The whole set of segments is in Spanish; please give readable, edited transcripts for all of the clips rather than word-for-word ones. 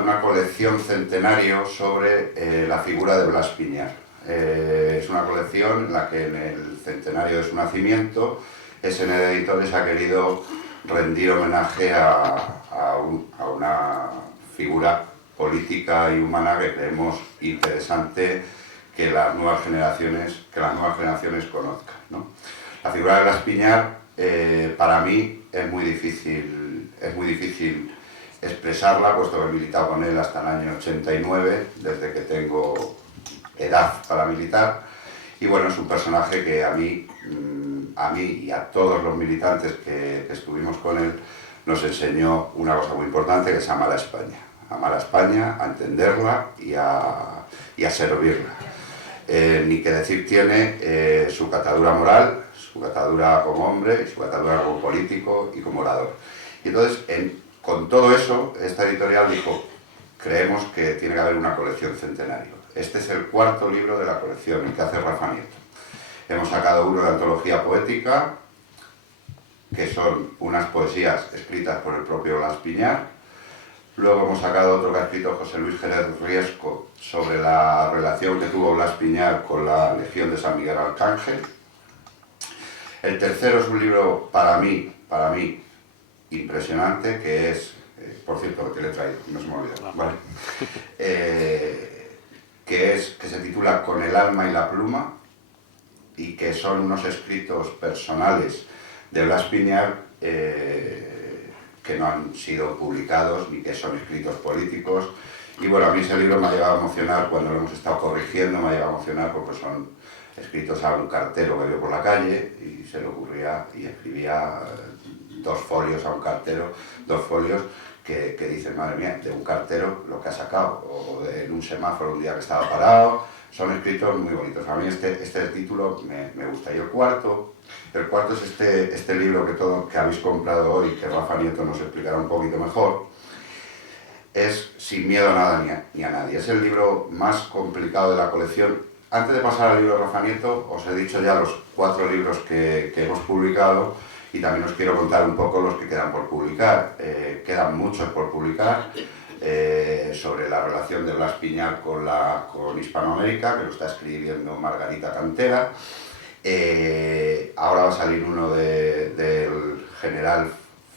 una colección centenario sobre la figura de Blas Piñar. Es una colección en la que en el centenario de su nacimiento SND Editores ha querido rendir homenaje a una figura política y humana que creemos interesante que las nuevas generaciones conozcan, ¿no? La figura de Blas Piñar, para mí, es muy difícil expresarla, puesto que he militado con él hasta el año 89, desde que tengo edad para militar, y bueno, es un personaje que a mí y a todos los militantes que estuvimos con él, nos enseñó una cosa muy importante, que es amar a España. Amar a España, a entenderla y a servirla. Ni que decir tiene su catadura moral, su catadura como hombre, y su catadura como político y como orador. Y entonces, con todo eso, esta editorial dijo, creemos que tiene que haber una colección centenario. Este es el cuarto libro de la colección, el que hace Rafa Nieto. Hemos sacado uno de antología poética, que son unas poesías escritas por el propio Blas Piñar. Luego hemos sacado otro que ha escrito José Luis Jerez Riesco sobre la relación que tuvo Blas Piñar con la Legión de San Miguel Arcángel. El tercero es un libro para mí, impresionante, que es, por cierto, que le he traído, no se me olvidó, ¿vale? Que se titula Con el alma y la pluma, y que son unos escritos personales de Blas Piñar que no han sido publicados ni que son escritos políticos. Y bueno, a mí ese libro me ha llegado a emocionar cuando lo hemos estado corrigiendo, me ha llegado a emocionar porque son escritos a un cartero que vio por la calle y se le ocurría y escribía 2 folios a un cartero, 2 folios que dicen, madre mía, de un cartero lo que ha sacado, o en un semáforo un día que estaba parado. Son escritos muy bonitos. A mí este título me gusta. Y el cuarto es este libro que habéis comprado hoy, que Rafa Nieto nos explicará un poquito mejor. Es Sin miedo a nada ni a nadie. Es el libro más complicado de la colección. Antes de pasar al libro de Rafa Nieto, os he dicho ya los 4 libros que hemos publicado, y también os quiero contar un poco los que quedan por publicar. Quedan muchos por publicar. Sobre la relación de Blas Piñar con Hispanoamérica, que lo está escribiendo Margarita Cantera. Ahora va a salir uno del general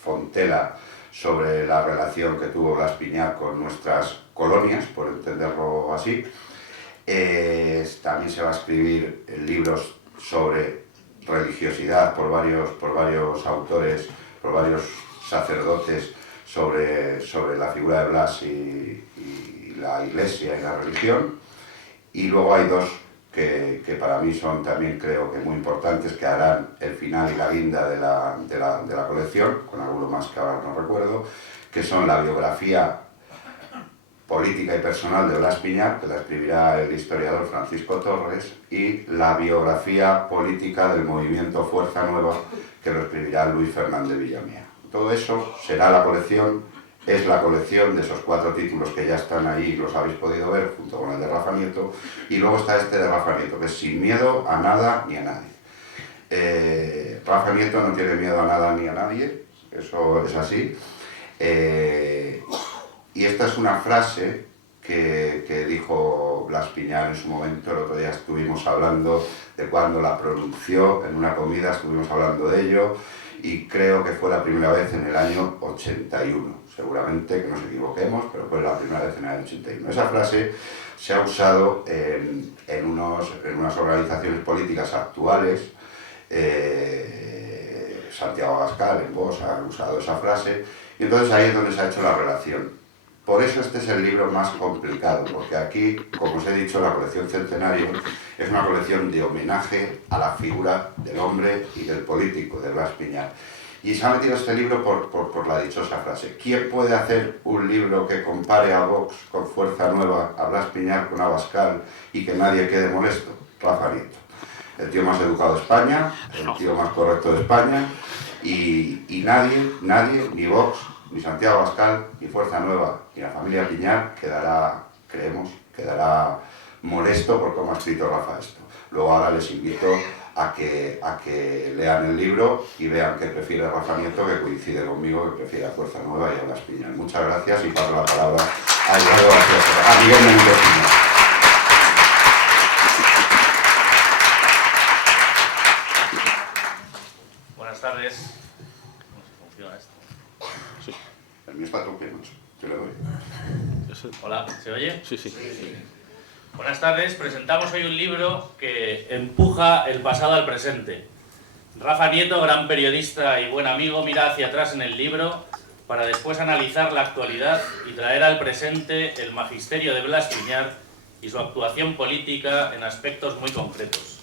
Fontela sobre la relación que tuvo Blas Piñar con nuestras colonias, por entenderlo así. También se va a escribir libros sobre religiosidad por varios autores, por varios sacerdotes, sobre la figura de Blas y la Iglesia y la religión. Y luego hay 2 que para mí son también, creo que muy importantes, que harán el final y la guinda de la colección, con alguno más que ahora no recuerdo, que son la biografía política y personal de Blas Piñar, que la escribirá el historiador Francisco Torres, y la biografía política del movimiento Fuerza Nueva, que lo escribirá Luis Fernández Villamía. Todo eso será la colección, es la colección de esos 4 títulos que ya están ahí, los habéis podido ver, junto con el de Rafa Nieto, y luego está este de Rafa Nieto, que es Sin miedo a nada ni a nadie. Rafa Nieto no tiene miedo a nada ni a nadie, eso es así. Y esta es una frase que dijo Blas Piñar en su momento. El otro día estuvimos hablando de cuando la pronunció en una comida, estuvimos hablando de ello, y creo que fue la primera vez en el año 81. Seguramente que nos equivoquemos, pero fue la primera vez en el año 81. Esa frase se ha usado en unas organizaciones políticas actuales. Santiago Abascal en Vox ha usado esa frase, y entonces ahí es donde se ha hecho la relación. Por eso este es el libro más complicado, porque aquí, como os he dicho, la colección Centenario es una colección de homenaje a la figura del hombre y del político, de Blas Piñar. Y se ha metido este libro por la dichosa frase. ¿Quién puede hacer un libro que compare a Vox con Fuerza Nueva, a Blas Piñar con Abascal, y que nadie quede molesto? Rafa Nieto. El tío más educado de España, el tío más correcto de España, y nadie, ni Vox, ni Santiago Abascal, ni Fuerza Nueva, ni la familia Piñar quedará molesto por cómo ha escrito Rafa esto. Luego ahora les invito a que lean el libro y vean que prefiere Rafa Nieto, que coincide conmigo, que prefiere a Fuerza Nueva y a Blas Piñar. Muchas gracias y paso la palabra a Miguel Benítez. Buenas tardes. ¿Cómo se funciona esto? Sí. El mío está a tope, macho. Te lo doy. Hola, ¿se oye? Sí, sí. Buenas tardes. Presentamos hoy un libro que empuja el pasado al presente. Rafa Nieto, gran periodista y buen amigo, mira hacia atrás en el libro para después analizar la actualidad y traer al presente el magisterio de Blas Piñar y su actuación política en aspectos muy concretos.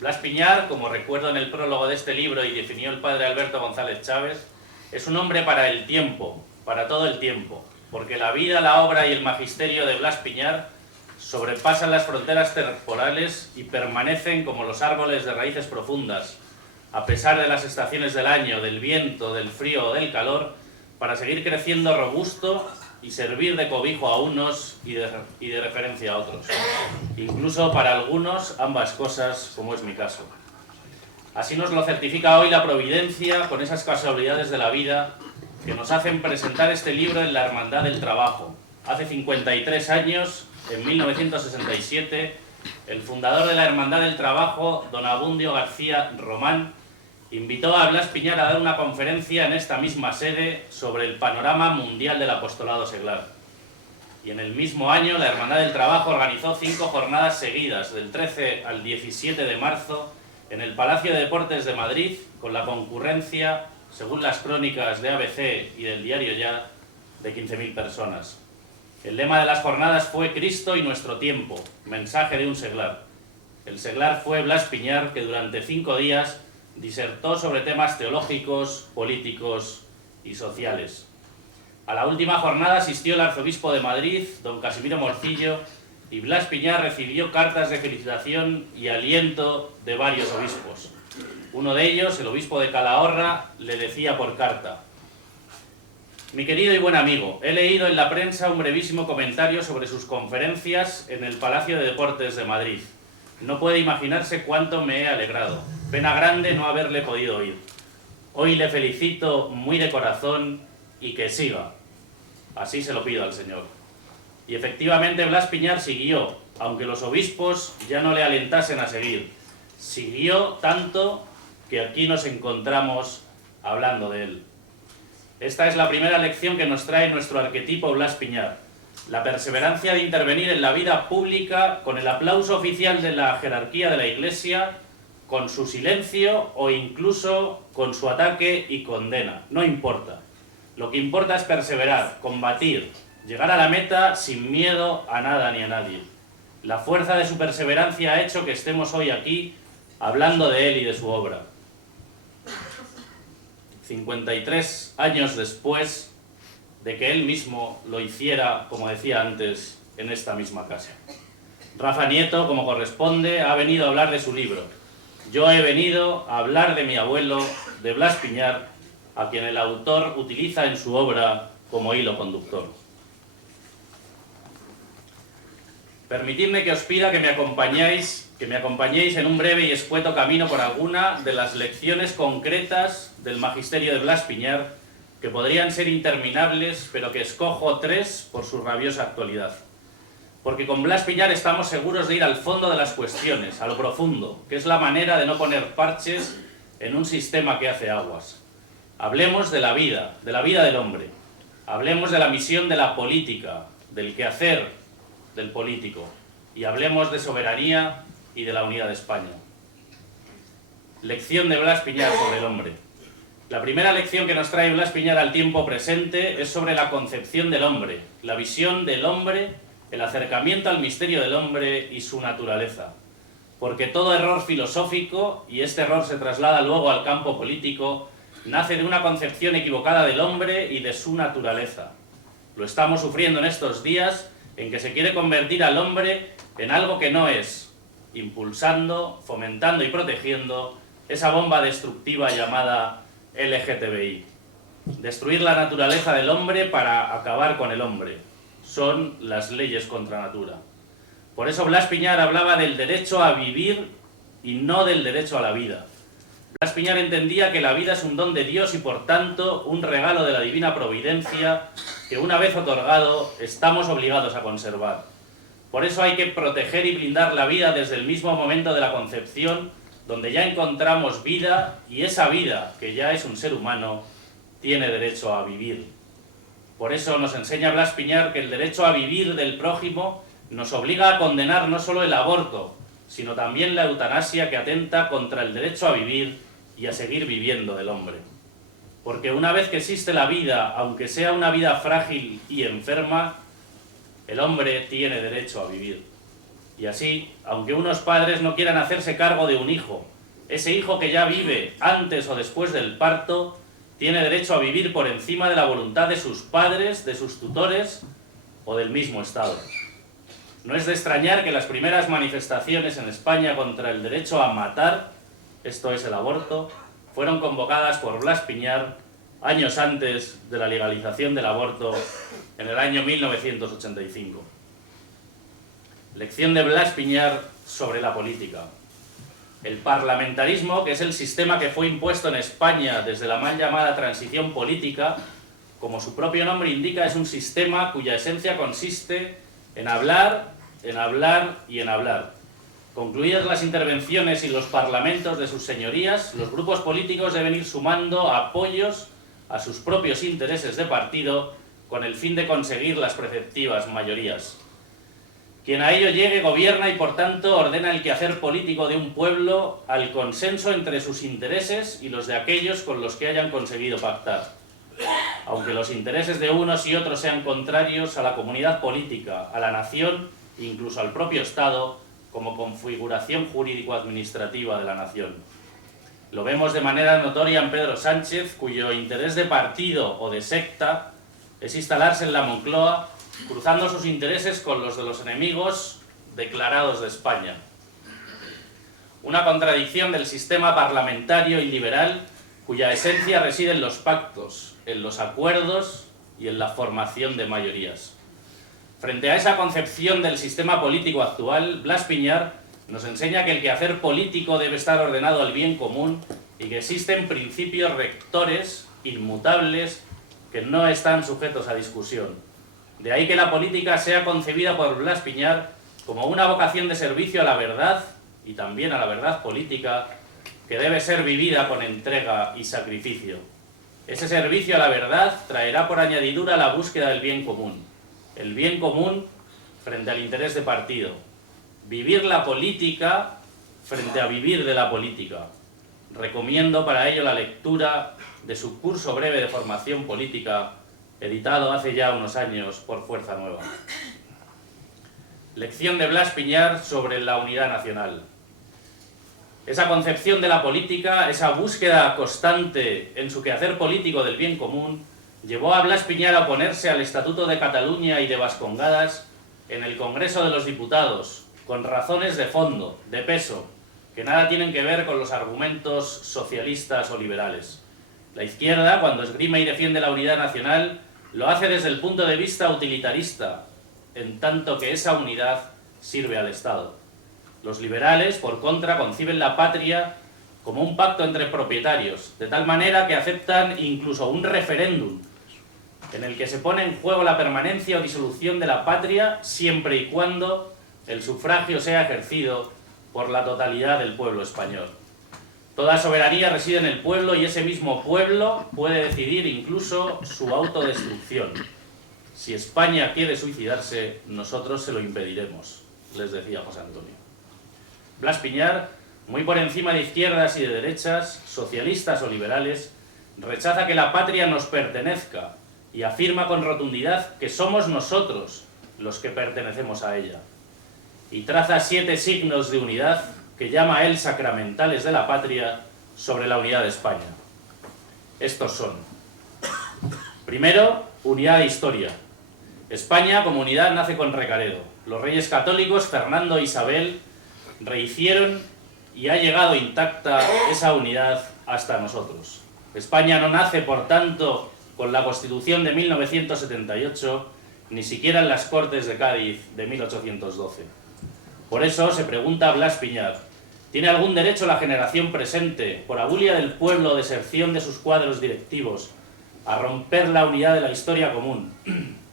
Blas Piñar, como recuerdo en el prólogo de este libro y definió el padre Alberto González Chávez, es un hombre para el tiempo, para todo el tiempo, porque la vida, la obra y el magisterio de Blas Piñar sobrepasan las fronteras temporales y permanecen como los árboles de raíces profundas, a pesar de las estaciones del año, del viento, del frío o del calor, para seguir creciendo robusto y servir de cobijo a unos y de referencia a otros. Incluso para algunos, ambas cosas, como es mi caso. Así nos lo certifica hoy la providencia con esas casualidades de la vida que nos hacen presentar este libro en la Hermandad del Trabajo. Hace 53 años, en 1967, el fundador de la Hermandad del Trabajo, don Abundio García Román, invitó a Blas Piñar a dar una conferencia en esta misma sede sobre el panorama mundial del apostolado seglar. Y en el mismo año, la Hermandad del Trabajo organizó 5 jornadas seguidas, del 13 al 17 de marzo, en el Palacio de Deportes de Madrid, con la concurrencia, según las crónicas de ABC y del diario Ya, de 15.000 personas. El lema de las jornadas fue Cristo y nuestro tiempo, mensaje de un seglar. El seglar fue Blas Piñar, que durante 5 días disertó sobre temas teológicos, políticos y sociales. A la última jornada asistió el arzobispo de Madrid, don Casimiro Morcillo, y Blas Piñar recibió cartas de felicitación y aliento de varios obispos. Uno de ellos, el obispo de Calahorra, le decía por carta: mi querido y buen amigo, he leído en la prensa un brevísimo comentario sobre sus conferencias en el Palacio de Deportes de Madrid. No puede imaginarse cuánto me he alegrado. Pena grande no haberle podido oír. Hoy le felicito muy de corazón y que siga. Así se lo pido al Señor. Y efectivamente Blas Piñar siguió, aunque los obispos ya no le alentasen a seguir. Siguió tanto que aquí nos encontramos hablando de él. Esta es la primera lección que nos trae nuestro arquetipo Blas Piñar. La perseverancia de intervenir en la vida pública con el aplauso oficial de la jerarquía de la Iglesia, con su silencio o incluso con su ataque y condena. No importa. Lo que importa es perseverar, combatir, llegar a la meta sin miedo a nada ni a nadie. La fuerza de su perseverancia ha hecho que estemos hoy aquí hablando de él y de su obra. 53 años después de que él mismo lo hiciera, como decía antes, en esta misma casa. Rafa Nieto, como corresponde, ha venido a hablar de su libro. Yo he venido a hablar de mi abuelo, de Blas Piñar, a quien el autor utiliza en su obra como hilo conductor. Permitidme que os pida que me acompañéis en un breve y escueto camino por alguna de las lecciones concretas del magisterio de Blas Piñar, que podrían ser interminables, pero que escojo 3 por su rabiosa actualidad. Porque con Blas Piñar estamos seguros de ir al fondo de las cuestiones, a lo profundo, que es la manera de no poner parches en un sistema que hace aguas. Hablemos de la vida del hombre. Hablemos de la misión de la política, del quehacer del político. Y hablemos de soberanía y de la unidad de España. Lección de Blas Piñar sobre el hombre. La primera lección que nos trae Blas Piñar al tiempo presente es sobre la concepción del hombre, la visión del hombre, el acercamiento al misterio del hombre y su naturaleza. Porque todo error filosófico, y este error se traslada luego al campo político, nace de una concepción equivocada del hombre y de su naturaleza. Lo estamos sufriendo en estos días en que se quiere convertir al hombre en algo que no es, impulsando, fomentando y protegiendo esa bomba destructiva llamada LGTBI. Destruir la naturaleza del hombre para acabar con el hombre. Son las leyes contra natura. Por eso Blas Piñar hablaba del derecho a vivir y no del derecho a la vida. Blas Piñar entendía que la vida es un don de Dios y por tanto un regalo de la divina providencia que una vez otorgado estamos obligados a conservar. Por eso hay que proteger y blindar la vida desde el mismo momento de la concepción, donde ya encontramos vida, y esa vida, que ya es un ser humano, tiene derecho a vivir. Por eso nos enseña Blas Piñar que el derecho a vivir del prójimo nos obliga a condenar no solo el aborto, sino también la eutanasia, que atenta contra el derecho a vivir y a seguir viviendo del hombre. Porque una vez que existe la vida, aunque sea una vida frágil y enferma, el hombre tiene derecho a vivir. Y así, aunque unos padres no quieran hacerse cargo de un hijo, ese hijo que ya vive antes o después del parto, tiene derecho a vivir por encima de la voluntad de sus padres, de sus tutores o del mismo Estado. No es de extrañar que las primeras manifestaciones en España contra el derecho a matar, esto es el aborto, fueron convocadas por Blas Piñar años antes de la legalización del aborto en el año 1985. Lección de Blas Piñar sobre la política. El parlamentarismo, que es el sistema que fue impuesto en España desde la mal llamada transición política, como su propio nombre indica, es un sistema cuya esencia consiste en hablar y en hablar. Concluidas las intervenciones y los parlamentos de sus señorías, los grupos políticos deben ir sumando apoyos a sus propios intereses de partido con el fin de conseguir las preceptivas mayorías. Quien a ello llegue gobierna y por tanto ordena el quehacer político de un pueblo al consenso entre sus intereses y los de aquellos con los que hayan conseguido pactar. Aunque los intereses de unos y otros sean contrarios a la comunidad política, a la nación e incluso al propio Estado como configuración jurídico-administrativa de la nación. Lo vemos de manera notoria en Pedro Sánchez, cuyo interés de partido o de secta es instalarse en la Moncloa, cruzando sus intereses con los de los enemigos declarados de España. Una contradicción del sistema parlamentario y liberal cuya esencia reside en los pactos, en los acuerdos y en la formación de mayorías. Frente a esa concepción del sistema político actual, Blas Piñar nos enseña que el quehacer político debe estar ordenado al bien común y que existen principios rectores inmutables que no están sujetos a discusión. De ahí que la política sea concebida por Blas Piñar como una vocación de servicio a la verdad y también a la verdad política que debe ser vivida con entrega y sacrificio. Ese servicio a la verdad traerá por añadidura la búsqueda del bien común. El bien común frente al interés de partido. Vivir la política frente a vivir de la política. Recomiendo para ello la lectura de su curso breve de formación política, editado hace ya unos años por Fuerza Nueva. Lección de Blas Piñar sobre la unidad nacional. Esa concepción de la política, esa búsqueda constante en su quehacer político del bien común, llevó a Blas Piñar a oponerse al Estatuto de Cataluña y de Vascongadas en el Congreso de los Diputados, con razones de fondo, de peso, que nada tienen que ver con los argumentos socialistas o liberales. La izquierda, cuando esgrime y defiende la unidad nacional, lo hace desde el punto de vista utilitarista, en tanto que esa unidad sirve al Estado. Los liberales, por contra, conciben la patria como un pacto entre propietarios, de tal manera que aceptan incluso un referéndum en el que se pone en juego la permanencia o disolución de la patria siempre y cuando el sufragio sea ejercido por la totalidad del pueblo español. Toda soberanía reside en el pueblo y ese mismo pueblo puede decidir incluso su autodestrucción. Si España quiere suicidarse, nosotros se lo impediremos, les decía José Antonio. Blas Piñar, muy por encima de izquierdas y de derechas, socialistas o liberales, rechaza que la patria nos pertenezca y afirma con rotundidad que somos nosotros los que pertenecemos a ella. Y traza 7 signos de unidad que llama a él sacramentales de la patria sobre la unidad de España. Estos son: primero, unidad de historia. España como unidad nace con Recaredo. Los reyes católicos, Fernando e Isabel, rehicieron y ha llegado intacta esa unidad hasta nosotros. España no nace, por tanto, con la Constitución de 1978, ni siquiera en las Cortes de Cádiz de 1812. Por eso se pregunta Blas Piñar, ¿Tiene algún derecho la generación presente, por abulia del pueblo o deserción de sus cuadros directivos, a romper la unidad de la historia común,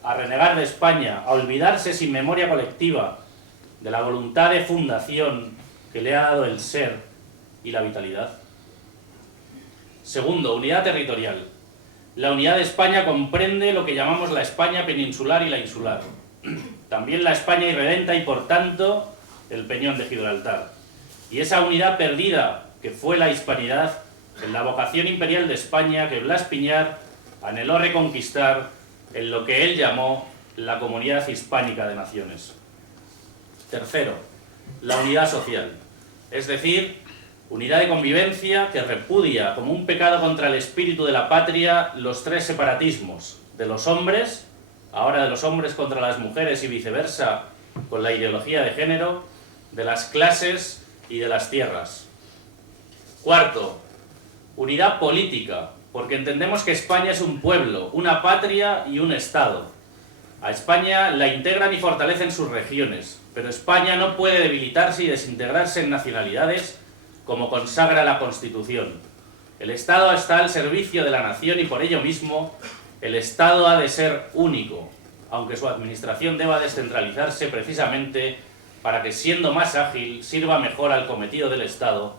a renegar de España, a olvidarse sin memoria colectiva de la voluntad de fundación que le ha dado el ser y la vitalidad? Segundo, unidad territorial. La unidad de España comprende lo que llamamos la España peninsular y la insular. También la España irredenta y, por tanto, el Peñón de Gibraltar. Y esa unidad perdida, que fue la hispanidad, en la vocación imperial de España que Blas Piñar anheló reconquistar en lo que él llamó la Comunidad Hispánica de Naciones. Tercero, la unidad social, es decir, unidad de convivencia que repudia como un pecado contra el espíritu de la patria los tres separatismos, de los hombres, ahora de los hombres contra las mujeres y viceversa, con la ideología de género, de las clases y de las tierras. Cuarto, unidad política, porque entendemos que España es un pueblo, una patria y un Estado. A España la integran y fortalecen sus regiones, pero España no puede debilitarse y desintegrarse en nacionalidades como consagra la Constitución. El Estado está al servicio de la nación y por ello mismo el Estado ha de ser único, aunque su administración deba descentralizarse precisamente para que, siendo más ágil, sirva mejor al cometido del Estado,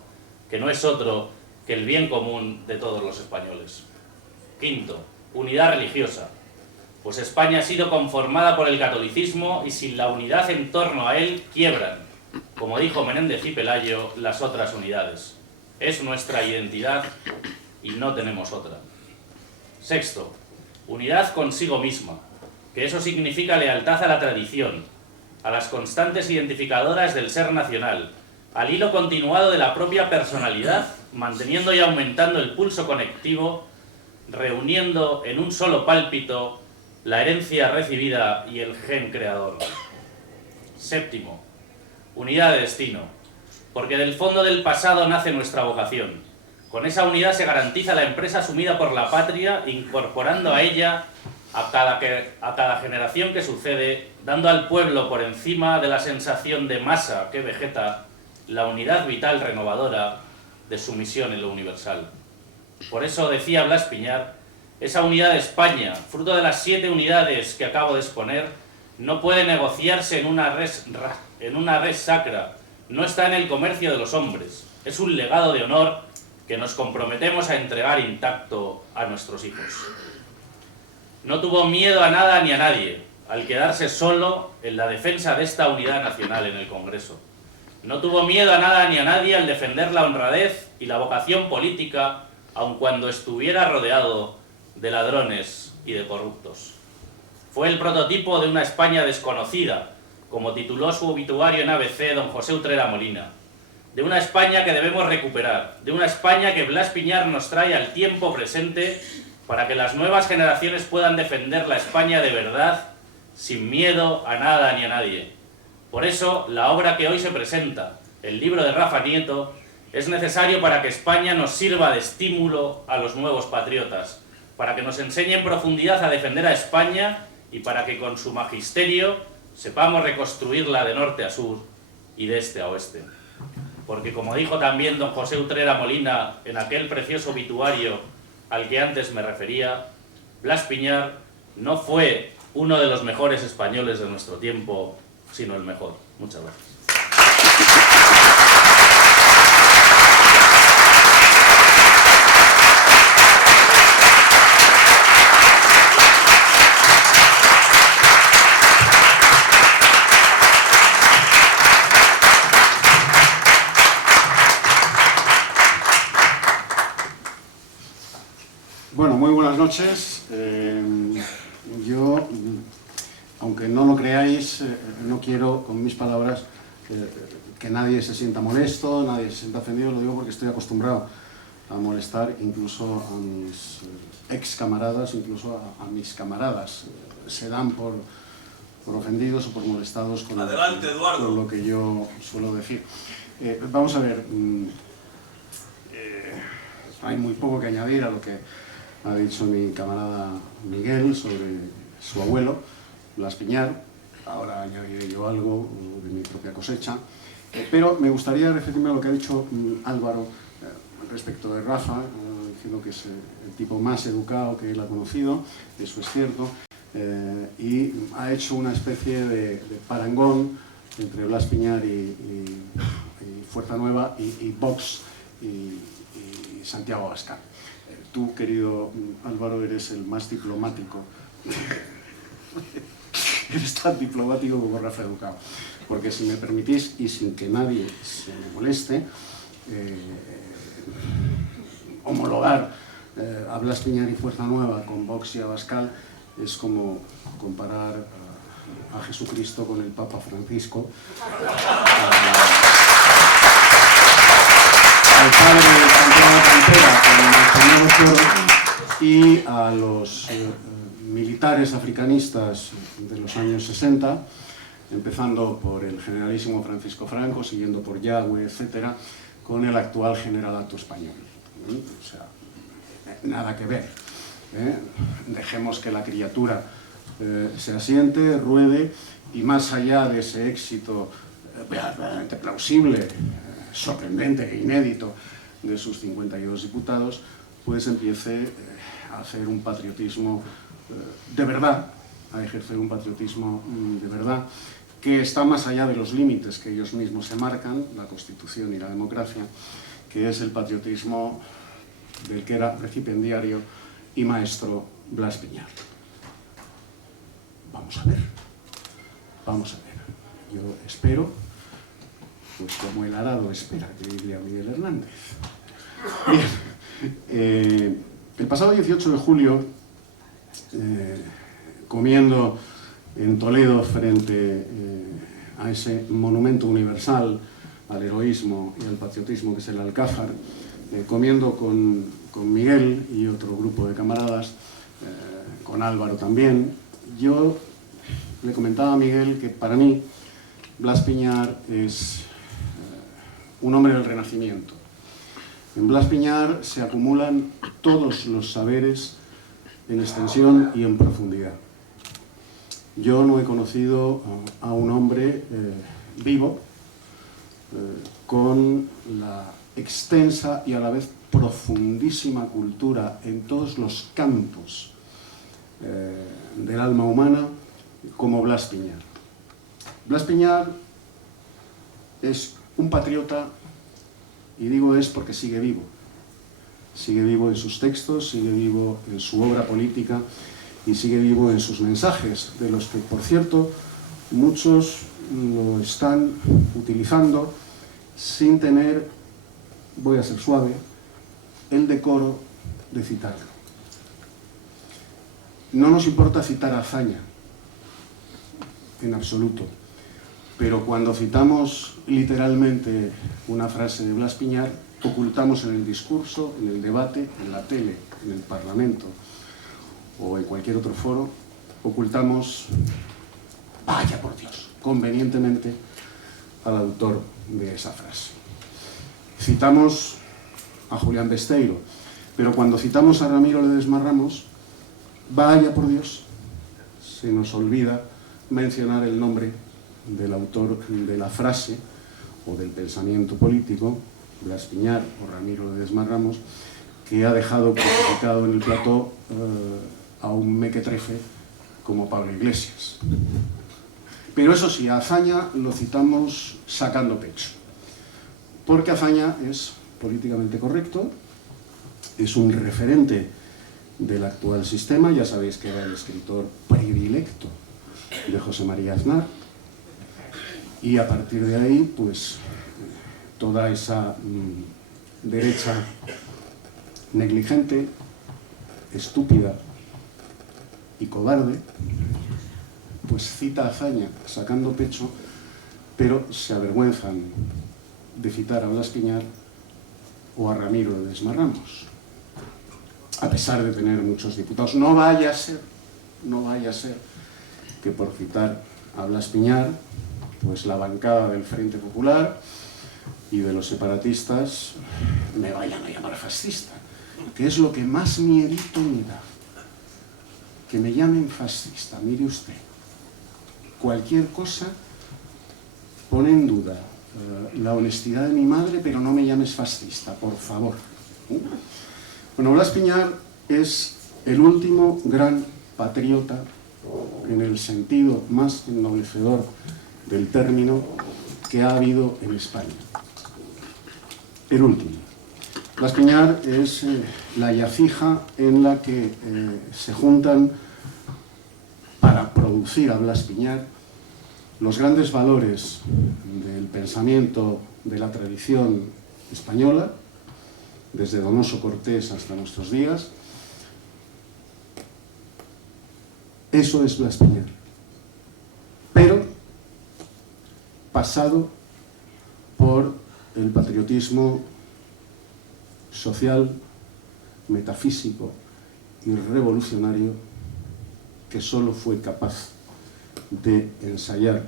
que no es otro que el bien común de todos los españoles. Quinto, unidad religiosa, pues España ha sido conformada por el catolicismo y sin la unidad en torno a él quiebran, como dijo Menéndez y Pelayo, las otras unidades. Es nuestra identidad y no tenemos otra. Sexto, unidad consigo misma, que eso significa lealtad a la tradición, a las constantes identificadoras del ser nacional, al hilo continuado de la propia personalidad, manteniendo y aumentando el pulso conectivo, reuniendo en un solo pálpito la herencia recibida y el gen creador. Séptimo, unidad de destino, porque del fondo del pasado nace nuestra vocación. Con esa unidad se garantiza la empresa asumida por la patria, incorporando a ella a cada generación que sucede, dando al pueblo por encima de la sensación de masa que vegeta la unidad vital renovadora de su misión en lo universal. Por eso decía Blas Piñar, esa unidad de España, fruto de las 7 unidades que acabo de exponer, no puede negociarse en una res sacra, no está en el comercio de los hombres, es un legado de honor que nos comprometemos a entregar intacto a nuestros hijos. No tuvo miedo a nada ni a nadie, al quedarse solo en la defensa de esta unidad nacional en el Congreso. No tuvo miedo a nada ni a nadie al defender la honradez y la vocación política, aun cuando estuviera rodeado de ladrones y de corruptos. Fue el prototipo de una España desconocida, como tituló su obituario en ABC don José Utrera Molina. De una España que debemos recuperar, de una España que Blas Piñar nos trae al tiempo presente para que las nuevas generaciones puedan defender la España de verdad, sin miedo a nada ni a nadie. Por eso, la obra que hoy se presenta, el libro de Rafa Nieto, es necesario para que España nos sirva de estímulo a los nuevos patriotas, para que nos enseñe en profundidad a defender a España y para que con su magisterio sepamos reconstruirla de norte a sur y de este a oeste. Porque como dijo también don José Utrera Molina en aquel precioso obituario al que antes me refería, Blas Piñar no fue uno de los mejores españoles de nuestro tiempo, sino el mejor. Muchas gracias. Bueno, muy buenas noches. Yo, aunque no lo creáis, no quiero con mis palabras que nadie se sienta molesto, nadie se sienta ofendido. Lo digo porque estoy acostumbrado a molestar incluso a mis ex camaradas, incluso a mis camaradas. Se dan por ofendidos o por molestados con lo que yo suelo decir. Vamos a ver, hay muy poco que añadir a lo que ha dicho mi camarada Miguel sobre su abuelo, Blas Piñar. Ahora añadiré yo algo de mi propia cosecha. Pero me gustaría referirme a lo que ha dicho Álvaro respecto de Rafa, diciendo que es el tipo más educado que él ha conocido, eso es cierto, y ha hecho una especie de parangón entre Blas Piñar y Fuerza Nueva y Vox y Santiago Abascal. Tú, querido Álvaro, eres el más diplomático. Eres tan diplomático como Rafa Educado. Porque si me permitís, y sin que nadie se me moleste, homologar a Blas Piñar y Fuerza Nueva con Vox y Abascal es como comparar a Jesucristo con el Papa Francisco, al padre de Santiago Cantera con el señor Osoro y a los militares africanistas de los años 60, empezando por el generalísimo Francisco Franco, siguiendo por Yagüe, etcétera, con el actual generalato español. O sea, nada que ver. Dejemos que la criatura se asiente, ruede, y más allá de ese éxito verdaderamente plausible, sorprendente e inédito de sus 52 diputados, pues empiece a hacer un patriotismo de verdad, a ejercer un patriotismo de verdad, que está más allá de los límites que ellos mismos se marcan, la Constitución y la democracia, que es el patriotismo del que era recipendiario y maestro Blas Piñar. Vamos a ver, vamos a ver. Yo espero, pues como el arado espera, que diría Miguel Hernández. Bien, el pasado 18 de julio, comiendo en Toledo frente a ese monumento universal al heroísmo y al patriotismo que es el Alcázar, comiendo con Miguel y otro grupo de camaradas, con Álvaro también, yo le comentaba a Miguel que para mí Blas Piñar es un hombre del Renacimiento. En Blas Piñar se acumulan todos los saberes en extensión y en profundidad. Yo no he conocido a un hombre vivo con la extensa y a la vez profundísima cultura en todos los campos del alma humana como Blas Piñar. Blas Piñar es un patriota, y digo es porque sigue vivo en sus textos, sigue vivo en su obra política y sigue vivo en sus mensajes, de los que, por cierto, muchos lo están utilizando sin tener, voy a ser suave, el decoro de citarlo. No nos importa citar a Azaña, en absoluto, pero cuando citamos literalmente una frase de Blas Piñar, ocultamos en el discurso, en el debate, en la tele, en el Parlamento o en cualquier otro foro, ocultamos, vaya por Dios, convenientemente al autor de esa frase. Citamos a Julián Besteiro, pero cuando citamos a Ramiro Ledesma Ramos, vaya por Dios, se nos olvida mencionar el nombre del autor de la frase o del pensamiento político, Blas Piñar o Ramiro Ledesma Ramos, que ha dejado crucificado en el plató a un mequetrefe como Pablo Iglesias. Pero eso sí, a Azaña lo citamos sacando pecho, porque Azaña es políticamente correcto, es un referente del actual sistema, ya sabéis que era el escritor predilecto de José María Aznar, y a partir de ahí, pues, toda esa derecha negligente, estúpida y cobarde, pues cita a Azaña sacando pecho, pero se avergüenzan de citar a Blas Piñar o a Ramiro Ledesma Ramos, a pesar de tener muchos diputados. No vaya a ser que por citar a Blas Piñar, pues la bancada del Frente Popular y de los separatistas me vayan a llamar fascista, que es lo que más miedito me da, que me llamen fascista. Mire usted, cualquier cosa pone en duda la honestidad de mi madre, pero no me llames fascista, por favor. Bueno, Blas Piñar es el último gran patriota, en el sentido más ennoblecedor del término, que ha habido en España. El último. Blas Piñar es la hallazija en la que se juntan para producir a Blas Piñar los grandes valores del pensamiento de la tradición española, desde Donoso Cortés hasta nuestros días. Eso es Blas Piñar. Pero pasado por el patriotismo social, metafísico y revolucionario que solo fue capaz de ensayar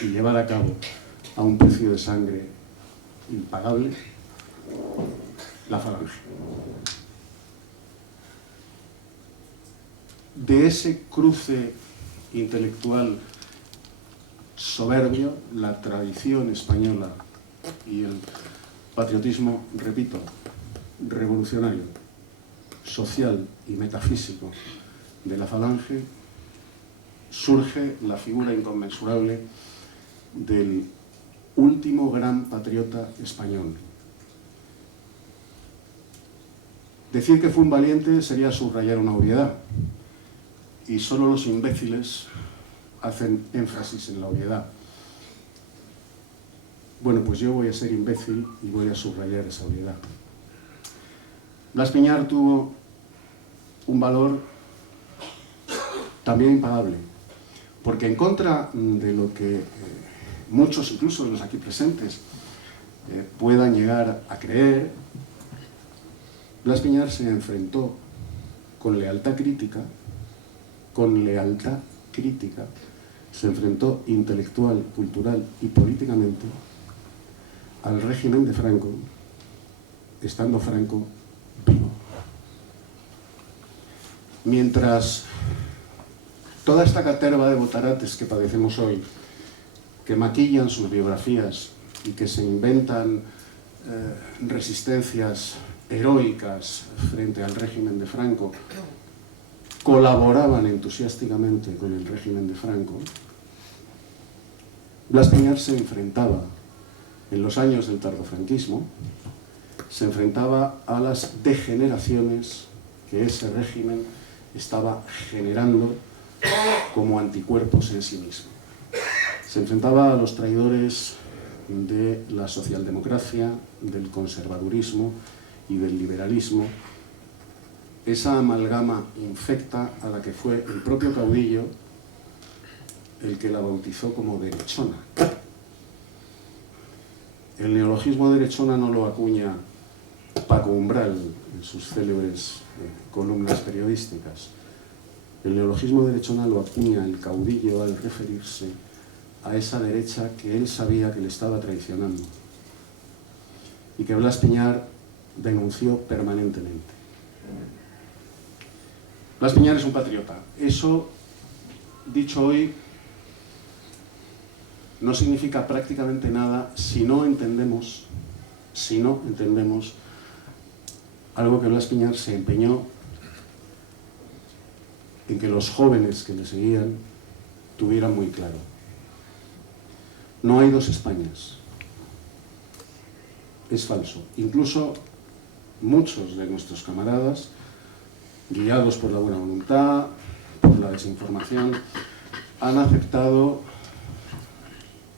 y llevar a cabo a un precio de sangre impagable la Falange. De ese cruce intelectual soberbio, la tradición española y el patriotismo, repito, revolucionario, social y metafísico de la Falange, surge la figura inconmensurable del último gran patriota español. Decir que fue un valiente sería subrayar una obviedad, y solo los imbéciles hacen énfasis en la obviedad. Bueno, pues yo voy a ser imbécil y voy a subrayar esa obviedad. Blas Piñar tuvo un valor también impagable, porque en contra de lo que muchos, incluso los aquí presentes, puedan llegar a creer, Blas Piñar se enfrentó con lealtad crítica, se enfrentó intelectual, cultural y políticamente al régimen de Franco, estando Franco vivo. Mientras toda esta caterva de botarates que padecemos hoy, que maquillan sus biografías y que se inventan resistencias heroicas frente al régimen de Franco, colaboraban entusiásticamente con el régimen de Franco, Blas Piñar se enfrentaba, en los años del tardofranquismo, se enfrentaba a las degeneraciones que ese régimen estaba generando como anticuerpos en sí mismo. Se enfrentaba a los traidores de la socialdemocracia, del conservadurismo y del liberalismo, esa amalgama infecta a la que fue el propio caudillo el que la bautizó como derechona. El neologismo derechona no lo acuña Paco Umbral en sus célebres columnas periodísticas. El neologismo derechona lo acuña el caudillo al referirse a esa derecha que él sabía que le estaba traicionando y que Blas Piñar denunció permanentemente. Blas Piñar es un patriota. Eso, dicho hoy, no significa prácticamente nada si no entendemos algo que Blas Piñar se empeñó en que los jóvenes que le seguían tuvieran muy claro. No hay dos Españas. Es falso. Incluso muchos de nuestros camaradas, guiados por la buena voluntad, por la desinformación, han aceptado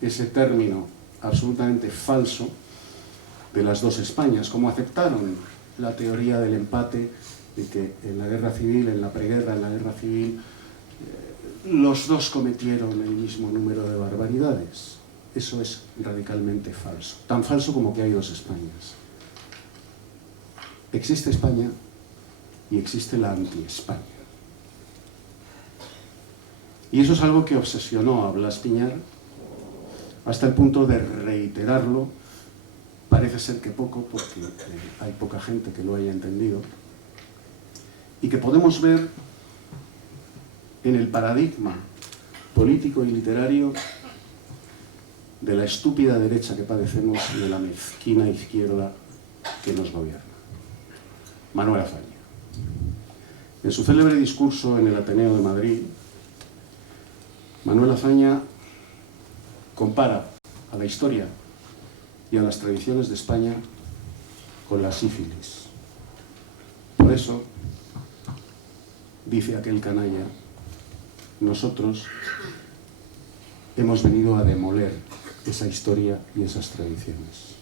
ese término absolutamente falso de las dos Españas, como aceptaron la teoría del empate, de que en la guerra civil, en la preguerra, en la guerra civil, los dos cometieron el mismo número de barbaridades. Eso es radicalmente falso, tan falso como que hay dos Españas. Existe España y existe la anti-España. Y eso es algo que obsesionó a Blas Piñar hasta el punto de reiterarlo. Parece ser que poco, porque hay poca gente que lo haya entendido, y que podemos ver en el paradigma político y literario de la estúpida derecha que padecemos y de la mezquina izquierda que nos gobierna. Manuel Azaña. En su célebre discurso en el Ateneo de Madrid, Manuel Azaña compara a la historia y a las tradiciones de España con la sífilis. Por eso, dice aquel canalla, nosotros hemos venido a demoler esa historia y esas tradiciones.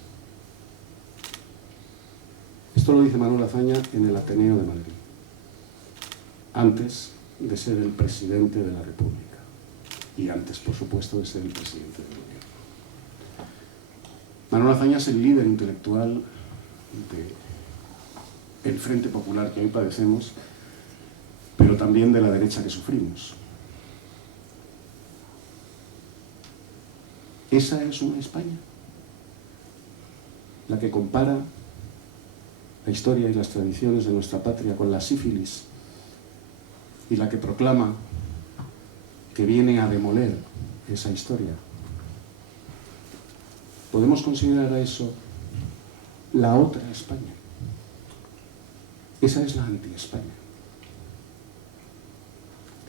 Esto lo dice Manuel Azaña en el Ateneo de Madrid, antes de ser el presidente de la República y antes, por supuesto, de ser el presidente del gobierno. Manuel Azaña es el líder intelectual del Frente Popular que hoy padecemos, pero también de la derecha que sufrimos. ¿Esa es una España? La que compara la historia y las tradiciones de nuestra patria con la sífilis y la que proclama que viene a demoler esa historia. ¿Podemos considerar a eso la otra España? Esa es la anti-España.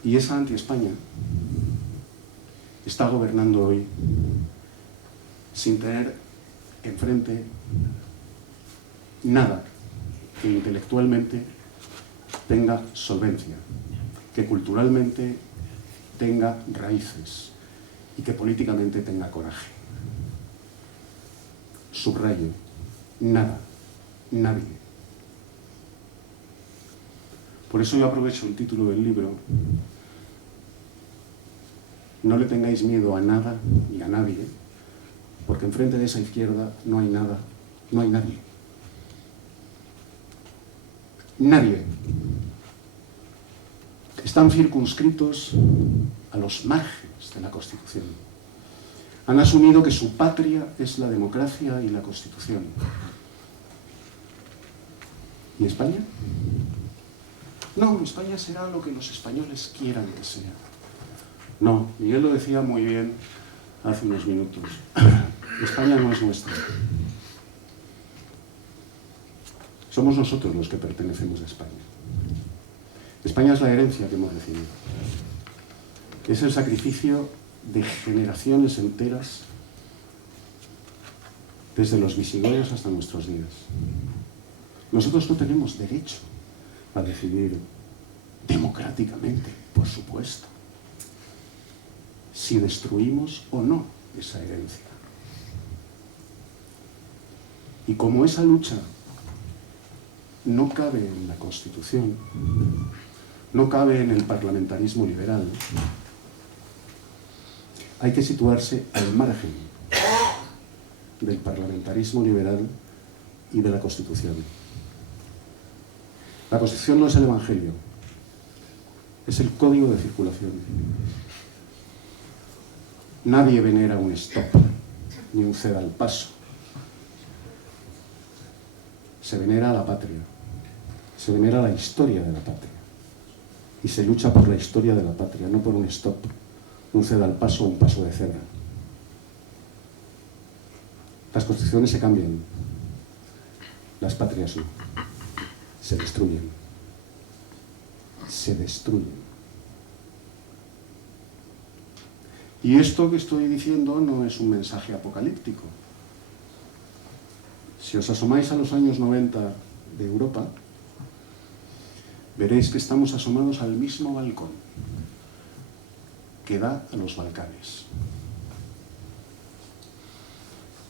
Y esa anti-España está gobernando hoy sin tener enfrente nada que intelectualmente tenga solvencia, que culturalmente tenga raíces y que políticamente tenga coraje. Subrayo, nada, nadie. Por eso yo aprovecho el título del libro. No le tengáis miedo a nada y a nadie, porque enfrente de esa izquierda no hay nada, no hay nadie. Nadie. Están circunscritos a los márgenes de la Constitución. Han asumido que su patria es la democracia y la Constitución. ¿Y España? No, España será lo que los españoles quieran que sea. No, Miguel lo decía muy bien hace unos minutos. España no es nuestra. Somos nosotros los que pertenecemos a España. España es la herencia que hemos recibido. Es el sacrificio de generaciones enteras, desde los visigodos hasta nuestros días. Nosotros no tenemos derecho a decidir democráticamente, por supuesto, si destruimos o no esa herencia. Y como esa lucha no cabe en la Constitución, no cabe en el parlamentarismo liberal, hay que situarse al margen del parlamentarismo liberal y de la Constitución. La Constitución no es el Evangelio, es el código de circulación. Nadie venera un stop, ni un ceda al paso. Se venera a la patria, se venera la historia de la patria. Y se lucha por la historia de la patria, no por un stop, un ceda al paso o un paso de cebra. Las constituciones se cambian, las patrias no. Se destruyen. Se destruyen. Y esto que estoy diciendo no es un mensaje apocalíptico. Si os asomáis a los años 90 de Europa, veréis que estamos asomados al mismo balcón que da a los Balcanes.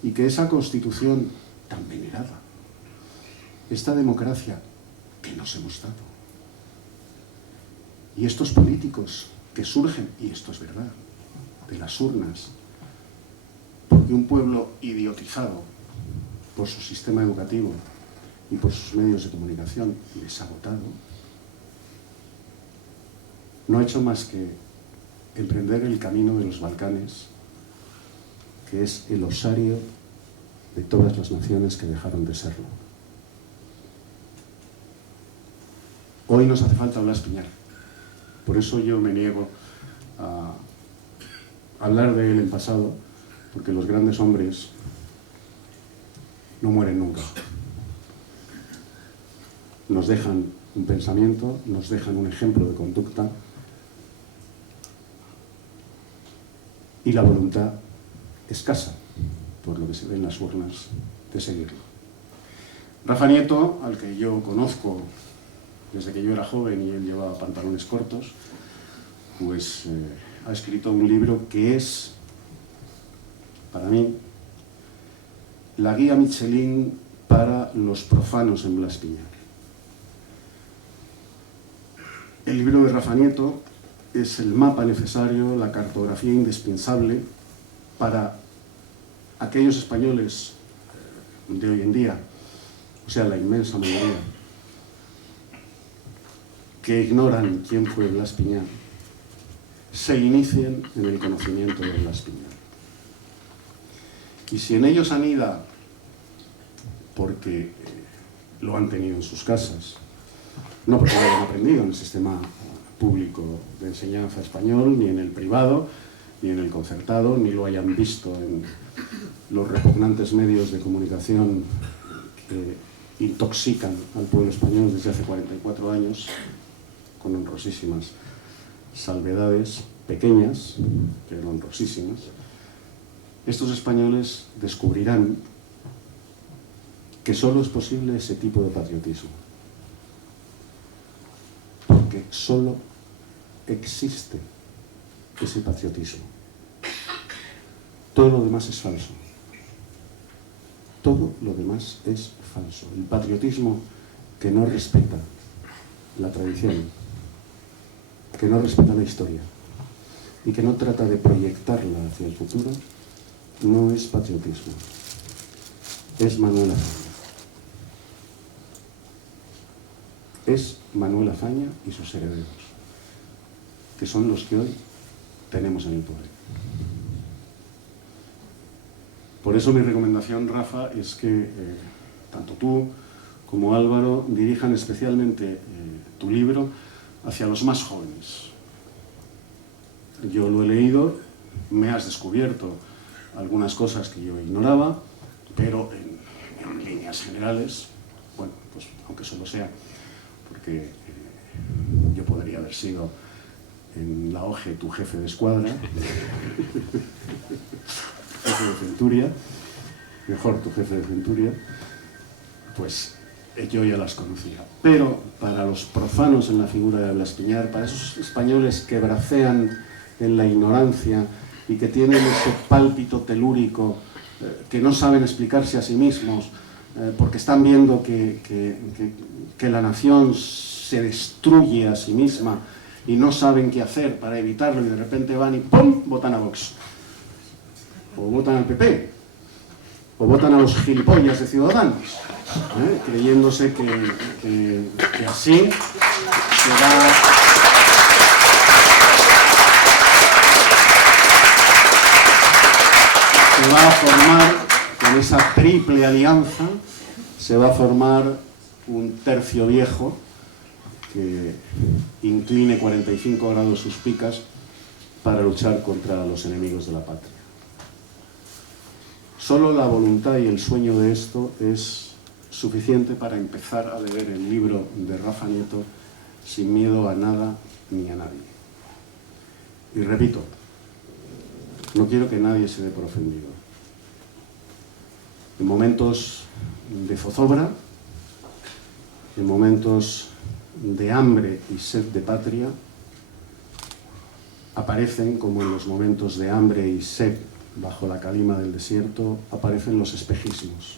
Y que esa Constitución tan venerada, esta democracia que nos hemos dado, y estos políticos que surgen, y esto es verdad, de las urnas, porque un pueblo idiotizado por su sistema educativo y por sus medios de comunicación les ha votado, no ha hecho más que emprender el camino de los Balcanes, que es el osario de todas las naciones que dejaron de serlo. Hoy nos hace falta Blas Piñar. Por eso yo me niego a hablar de él en pasado, porque los grandes hombres no mueren nunca. Nos dejan un pensamiento, nos dejan un ejemplo de conducta y la voluntad escasa, por lo que se ve en las urnas, de seguirlo. Rafa Nieto, al que yo conozco desde que yo era joven y él llevaba pantalones cortos, pues ha escrito un libro que es, para mí, la guía Michelin para los profanos en Blas Piñar. El libro de Rafa Nieto es el mapa necesario, la cartografía indispensable para aquellos españoles de hoy en día, o sea, la inmensa mayoría, que ignoran quién fue Blas Piñar, se inicien en el conocimiento de Blas Piñar. Y si en ellos anida, porque lo han tenido en sus casas, no porque lo hayan aprendido en el sistema público de enseñanza español, ni en el privado, ni en el concertado, ni lo hayan visto en los repugnantes medios de comunicación que intoxican al pueblo español desde hace 44 años, con honrosísimas salvedades pequeñas, pero honrosísimas. Estos españoles descubrirán que solo es posible ese tipo de patriotismo, porque solo existe ese patriotismo. Todo lo demás es falso. Todo lo demás es falso. El patriotismo que no respeta la tradición, que no respeta la historia y que no trata de proyectarla hacia el futuro, no es patriotismo. Es Manuel Azaña. Es Manuel Azaña y sus herederos, que son los que hoy tenemos en el poder. Por eso mi recomendación, Rafa, es que tanto tú como Álvaro dirijan especialmente tu libro hacia los más jóvenes. Yo lo he leído, me has descubierto algunas cosas que yo ignoraba, pero en líneas generales, bueno, pues aunque solo sea porque yo podría haber sido en la OGE tu jefe de escuadra, jefe de centuria, mejor tu jefe de centuria, pues yo ya las conocía. Pero para los profanos en la figura de Blas Piñar, para esos españoles que bracean en la ignorancia y que tienen ese pálpito telúrico, que no saben explicarse a sí mismos, porque están viendo que la nación se destruye a sí misma y no saben qué hacer para evitarlo, y de repente van y ¡pum!, votan a Vox. O votan al PP, o votan a los gilipollas de Ciudadanos, creyéndose que así se va a formar, con esa triple alianza, se va a formar un tercio viejo que incline 45 grados sus picas para luchar contra los enemigos de la patria. Solo la voluntad y el sueño de esto es suficiente para empezar a leer el libro de Rafa Nieto sin miedo a nada ni a nadie. Y repito, no quiero que nadie se dé por ofendido. En momentos de zozobra, en momentos de hambre y sed de patria, aparecen, como en los momentos de hambre y sed bajo la calima del desierto, aparecen los espejismos.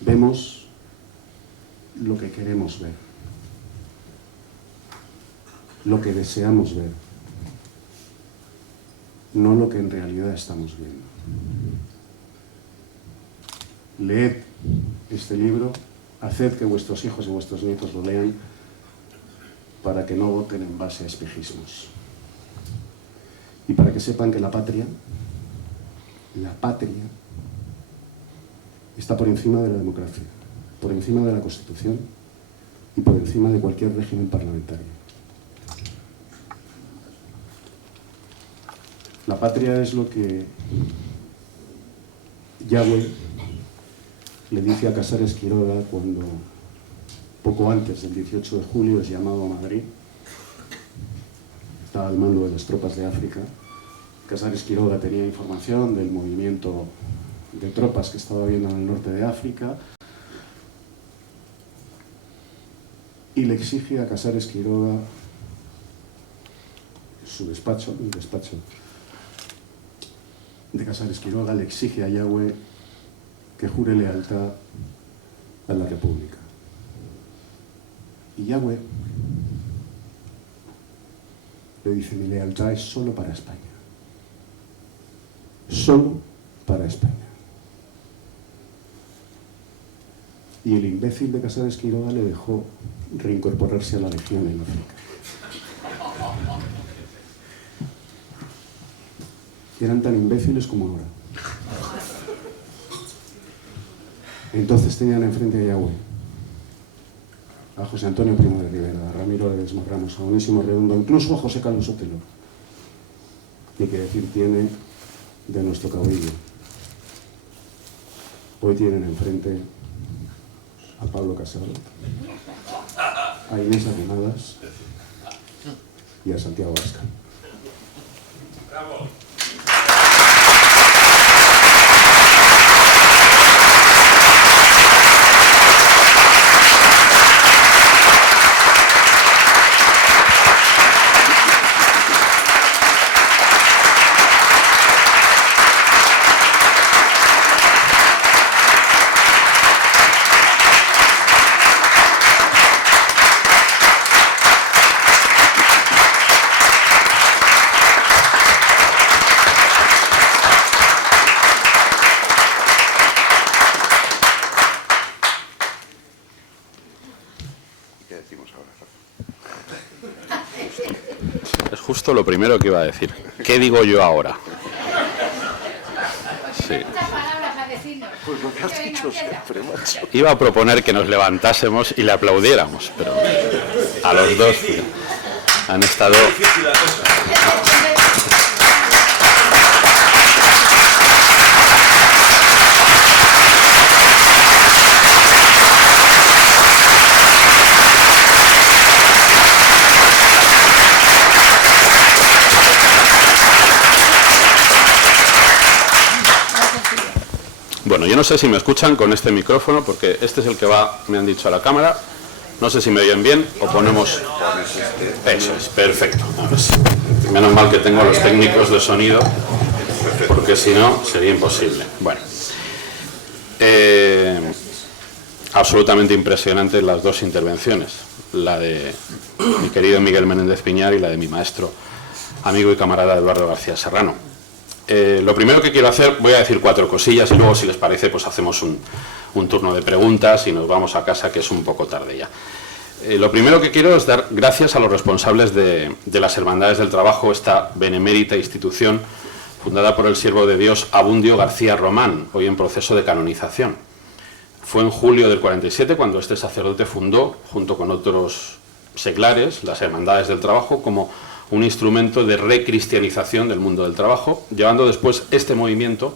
Vemos lo que queremos ver, lo que deseamos ver, no lo que en realidad estamos viendo. Leed este libro, haced que vuestros hijos y vuestros nietos lo lean para que no voten en base a espejismos. Y para que sepan que la patria está por encima de la democracia, por encima de la Constitución y por encima de cualquier régimen parlamentario. La patria es lo que Yahweh le dice a Casares Quiroga cuando, poco antes del 18 de julio, es llamado a Madrid. Estaba al mando de las tropas de África. Casares Quiroga tenía información del movimiento de tropas que estaba habiendo en el norte de África y le exige a Casares Quiroga su despacho, el despacho de Casares Quiroga le exige a Yahweh que jure lealtad a la República. Y Yahweh le dice: mi lealtad es solo para España. Solo para España. Y el imbécil de Casares Quiroga le dejó reincorporarse a la Legión en África. Eran tan imbéciles como ahora. Entonces tenían enfrente a Yahweh, a José Antonio Primo de Rivera, a Ramiro Ledesma Ramos, a Onésimo Redondo, incluso a José Carlos Sotelo. Ni que decir tiene de nuestro caudillo. Hoy tienen enfrente a Pablo Casado, a Inés Arrimadas y a Santiago Abascal. ¡Bravo! Es justo lo primero que iba a decir. ¿Qué digo yo ahora? Sí. Pues lo que has dicho siempre, macho. Iba a proponer que nos levantásemos y le aplaudiéramos, pero a los dos han estado... Bueno, yo no sé si me escuchan con este micrófono, porque este es el que va, me han dicho, a la cámara. No sé si me oyen bien o ponemos... Eso es, perfecto. Ahora sí. Menos mal que tengo a los técnicos de sonido, porque si no sería imposible. Bueno, absolutamente impresionantes las dos intervenciones, la de mi querido Miguel Menéndez Piñar y la de mi maestro, amigo y camarada Eduardo García Serrano. Lo primero que quiero hacer, voy a decir 4 cosillas y luego, si les parece, pues hacemos un turno de preguntas y nos vamos a casa, que es un poco tarde ya. Lo primero que quiero es dar gracias a los responsables de las Hermandades del Trabajo, esta benemérita institución fundada por el siervo de Dios Abundio García Román, hoy en proceso de canonización. Fue en julio del 47 cuando este sacerdote fundó, junto con otros seglares, las Hermandades del Trabajo como un instrumento de recristianización del mundo del trabajo, llevando después este movimiento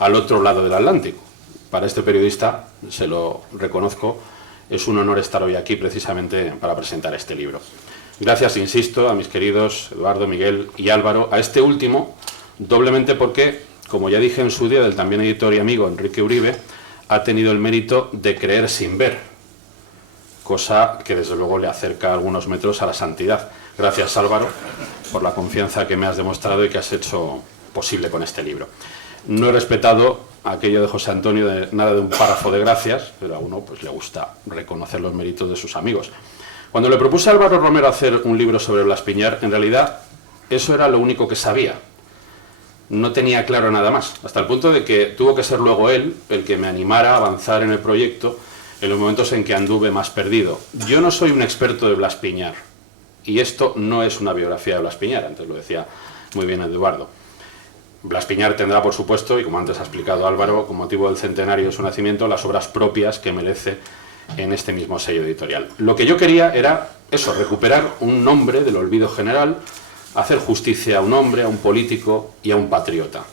al otro lado del Atlántico. Para este periodista, se lo reconozco, es un honor estar hoy aquí precisamente para presentar este libro. Gracias, insisto, a mis queridos Eduardo, Miguel y Álvaro, a este último, doblemente porque, como ya dije en su día del también editor y amigo Enrique Uribe, ha tenido el mérito de creer sin ver, cosa que desde luego le acerca algunos metros a la santidad. Gracias, Álvaro, por la confianza que me has demostrado y que has hecho posible con este libro. No he respetado aquello de José Antonio de nada de un párrafo de gracias, pero a uno pues le gusta reconocer los méritos de sus amigos. Cuando le propuse a Álvaro Romero hacer un libro sobre Blas Piñar, en realidad eso era lo único que sabía. No tenía claro nada más, hasta el punto de que tuvo que ser luego él el que me animara a avanzar en el proyecto en los momentos en que anduve más perdido. Yo no soy un experto de Blas Piñar, y esto no es una biografía de Blas Piñar, antes lo decía muy bien Eduardo. Blas Piñar tendrá, por supuesto, y como antes ha explicado Álvaro, con motivo del centenario de su nacimiento, las obras propias que merece en este mismo sello editorial. Lo que yo quería era eso, recuperar un nombre del olvido general, hacer justicia a un hombre, a un político y a un patriota,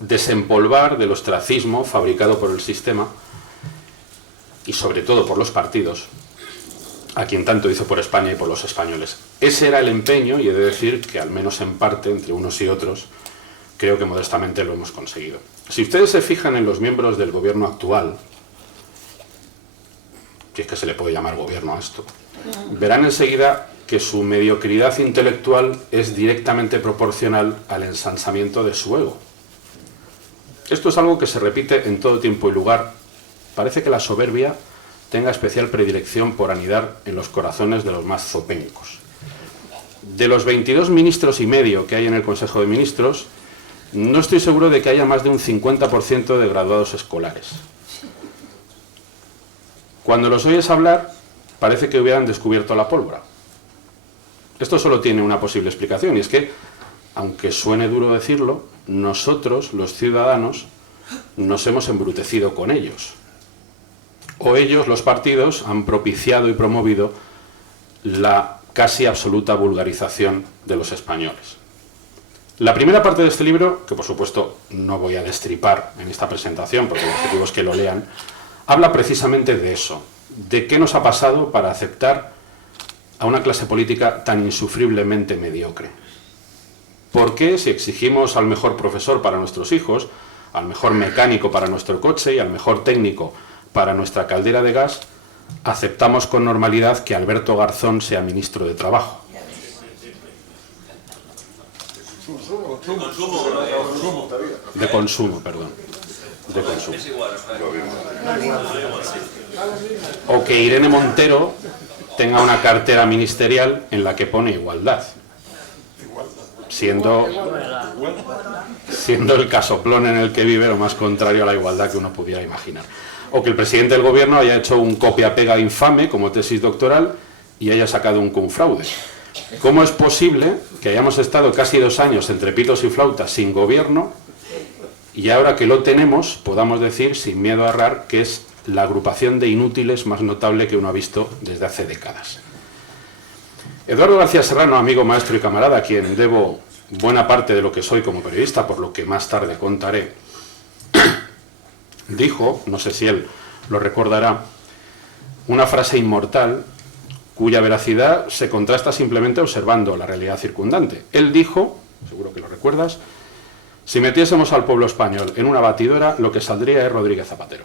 desempolvar del ostracismo fabricado por el sistema y sobre todo por los partidos, a quien tanto hizo por España y por los españoles. Ese era el empeño, y he de decir que al menos en parte, entre unos y otros, creo que modestamente lo hemos conseguido. Si ustedes se fijan en los miembros del gobierno actual, si es que se le puede llamar gobierno a esto, verán enseguida que su mediocridad intelectual es directamente proporcional al ensansamiento de su ego. Esto es algo que se repite en todo tiempo y lugar. Parece que la soberbia tenga especial predilección por anidar en los corazones de los más zopencos. De los 22 ministros y medio que hay en el Consejo de Ministros, no estoy seguro de que haya más de un 50% de graduados escolares. Cuando los oyes hablar, parece que hubieran descubierto la pólvora. Esto solo tiene una posible explicación, y es que, aunque suene duro decirlo, nosotros, los ciudadanos, nos hemos embrutecido con ellos. O ellos, los partidos, han propiciado y promovido la casi absoluta vulgarización de los españoles. La primera parte de este libro, que por supuesto no voy a destripar en esta presentación, porque el objetivo es que lo lean, habla precisamente de eso, de qué nos ha pasado para aceptar a una clase política tan insufriblemente mediocre. ¿Por qué, si exigimos al mejor profesor para nuestros hijos, al mejor mecánico para nuestro coche y al mejor técnico para nuestra caldera de gas, aceptamos con normalidad que Alberto Garzón sea ministro de Trabajo? De consumo, perdón. De consumo. O que Irene Montero tenga una cartera ministerial en la que pone igualdad, siendo el casoplón en el que vive lo más contrario a la igualdad que uno pudiera imaginar. O que el presidente del gobierno haya hecho un copia-pega infame como tesis doctoral y haya sacado un confraude. ¿Cómo es posible que hayamos estado casi 2 años entre pitos y flautas sin gobierno y ahora que lo tenemos podamos decir sin miedo a errar que es la agrupación de inútiles más notable que uno ha visto desde hace décadas? Eduardo García Serrano, amigo, maestro y camarada, a quien debo buena parte de lo que soy como periodista, por lo que más tarde contaré, dijo, no sé si él lo recordará, una frase inmortal cuya veracidad se contrasta simplemente observando la realidad circundante. Él dijo, seguro que lo recuerdas, si metiésemos al pueblo español en una batidora, lo que saldría es Rodríguez Zapatero.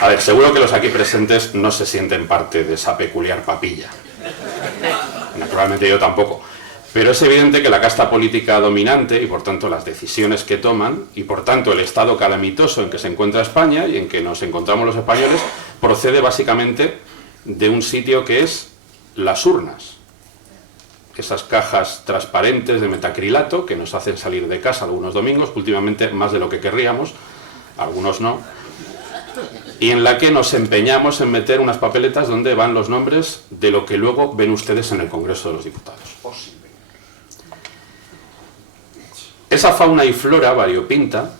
A ver, seguro que los aquí presentes no se sienten parte de esa peculiar papilla. Naturalmente yo tampoco. Pero es evidente que la casta política dominante y por tanto las decisiones que toman y por tanto el estado calamitoso en que se encuentra España y en que nos encontramos los españoles procede básicamente de un sitio que es las urnas. Esas cajas transparentes de metacrilato que nos hacen salir de casa algunos domingos, últimamente más de lo que querríamos, algunos no, y en la que nos empeñamos en meter unas papeletas donde van los nombres de lo que luego ven ustedes en el Congreso de los Diputados. Esa fauna y flora variopinta,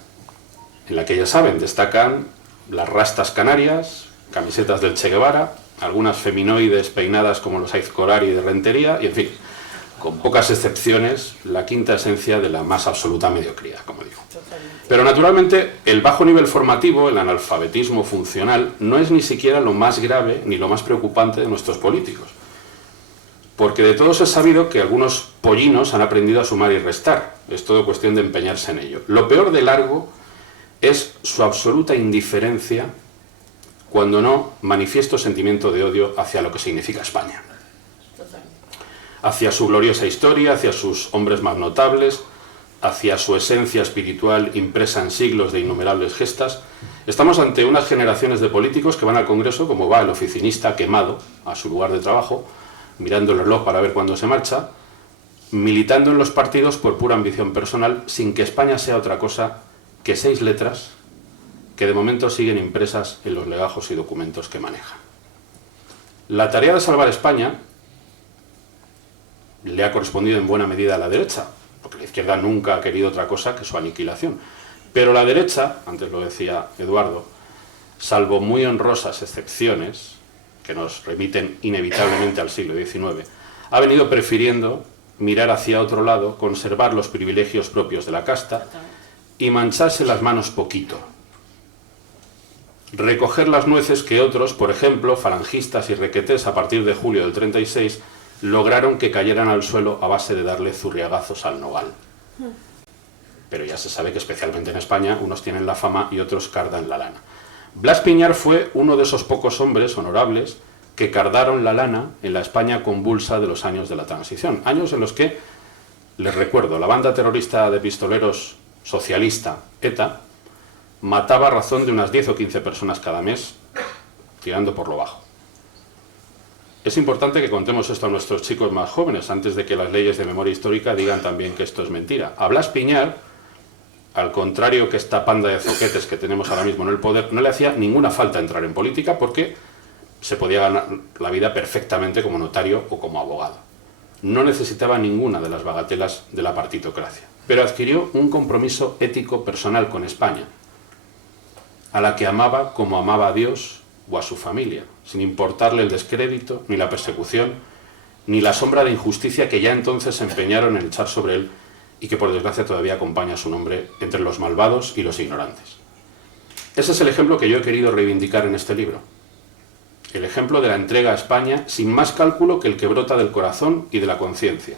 en la que ya saben, destacan las rastas canarias, camisetas del Che Guevara, algunas feminoides peinadas como los Aizcorari de Rentería, y en fin, con pocas excepciones, la quinta esencia de la más absoluta mediocridad, como digo. Pero naturalmente, el bajo nivel formativo, el analfabetismo funcional, no es ni siquiera lo más grave ni lo más preocupante de nuestros políticos. Porque de todos es sabido que algunos pollinos han aprendido a sumar y restar. Es todo cuestión de empeñarse en ello. Lo peor de largo es su absoluta indiferencia, cuando no manifiesto sentimiento de odio hacia lo que significa España. Hacia su gloriosa historia, hacia sus hombres más notables, hacia su esencia espiritual impresa en siglos de innumerables gestas. Estamos ante unas generaciones de políticos que van al Congreso como va el oficinista quemado a su lugar de trabajo, mirando el reloj para ver cuándo se marcha, militando en los partidos por pura ambición personal, sin que España sea otra cosa que 6 letras que de momento siguen impresas en los legajos y documentos que maneja. La tarea de salvar España le ha correspondido en buena medida a la derecha, porque la izquierda nunca ha querido otra cosa que su aniquilación. Pero la derecha, antes lo decía Eduardo, salvo muy honrosas excepciones, que nos remiten inevitablemente al siglo XIX, ha venido prefiriendo mirar hacia otro lado, conservar los privilegios propios de la casta y mancharse las manos poquito. Recoger las nueces que otros, por ejemplo, falangistas y requetés a partir de julio del 36, lograron que cayeran al suelo a base de darle zurriagazos al nogal. Pero ya se sabe que especialmente en España unos tienen la fama y otros cardan la lana. Blas Piñar fue uno de esos pocos hombres honorables que cardaron la lana en la España convulsa de los años de la transición. Años en los que, les recuerdo, la banda terrorista de pistoleros socialista, ETA, mataba a razón de unas 10 o 15 personas cada mes, tirando por lo bajo. Es importante que contemos esto a nuestros chicos más jóvenes, antes de que las leyes de memoria histórica digan también que esto es mentira. A Blas Piñar, al contrario que esta panda de zoquetes que tenemos ahora mismo en el poder, no le hacía ninguna falta entrar en política porque se podía ganar la vida perfectamente como notario o como abogado. No necesitaba ninguna de las bagatelas de la partitocracia, pero adquirió un compromiso ético personal con España, a la que amaba como amaba a Dios o a su familia, sin importarle el descrédito, ni la persecución, ni la sombra de injusticia que ya entonces se empeñaron en echar sobre él y que por desgracia todavía acompaña su nombre entre los malvados y los ignorantes. Ese es el ejemplo que yo he querido reivindicar en este libro. El ejemplo de la entrega a España sin más cálculo que el que brota del corazón y de la conciencia,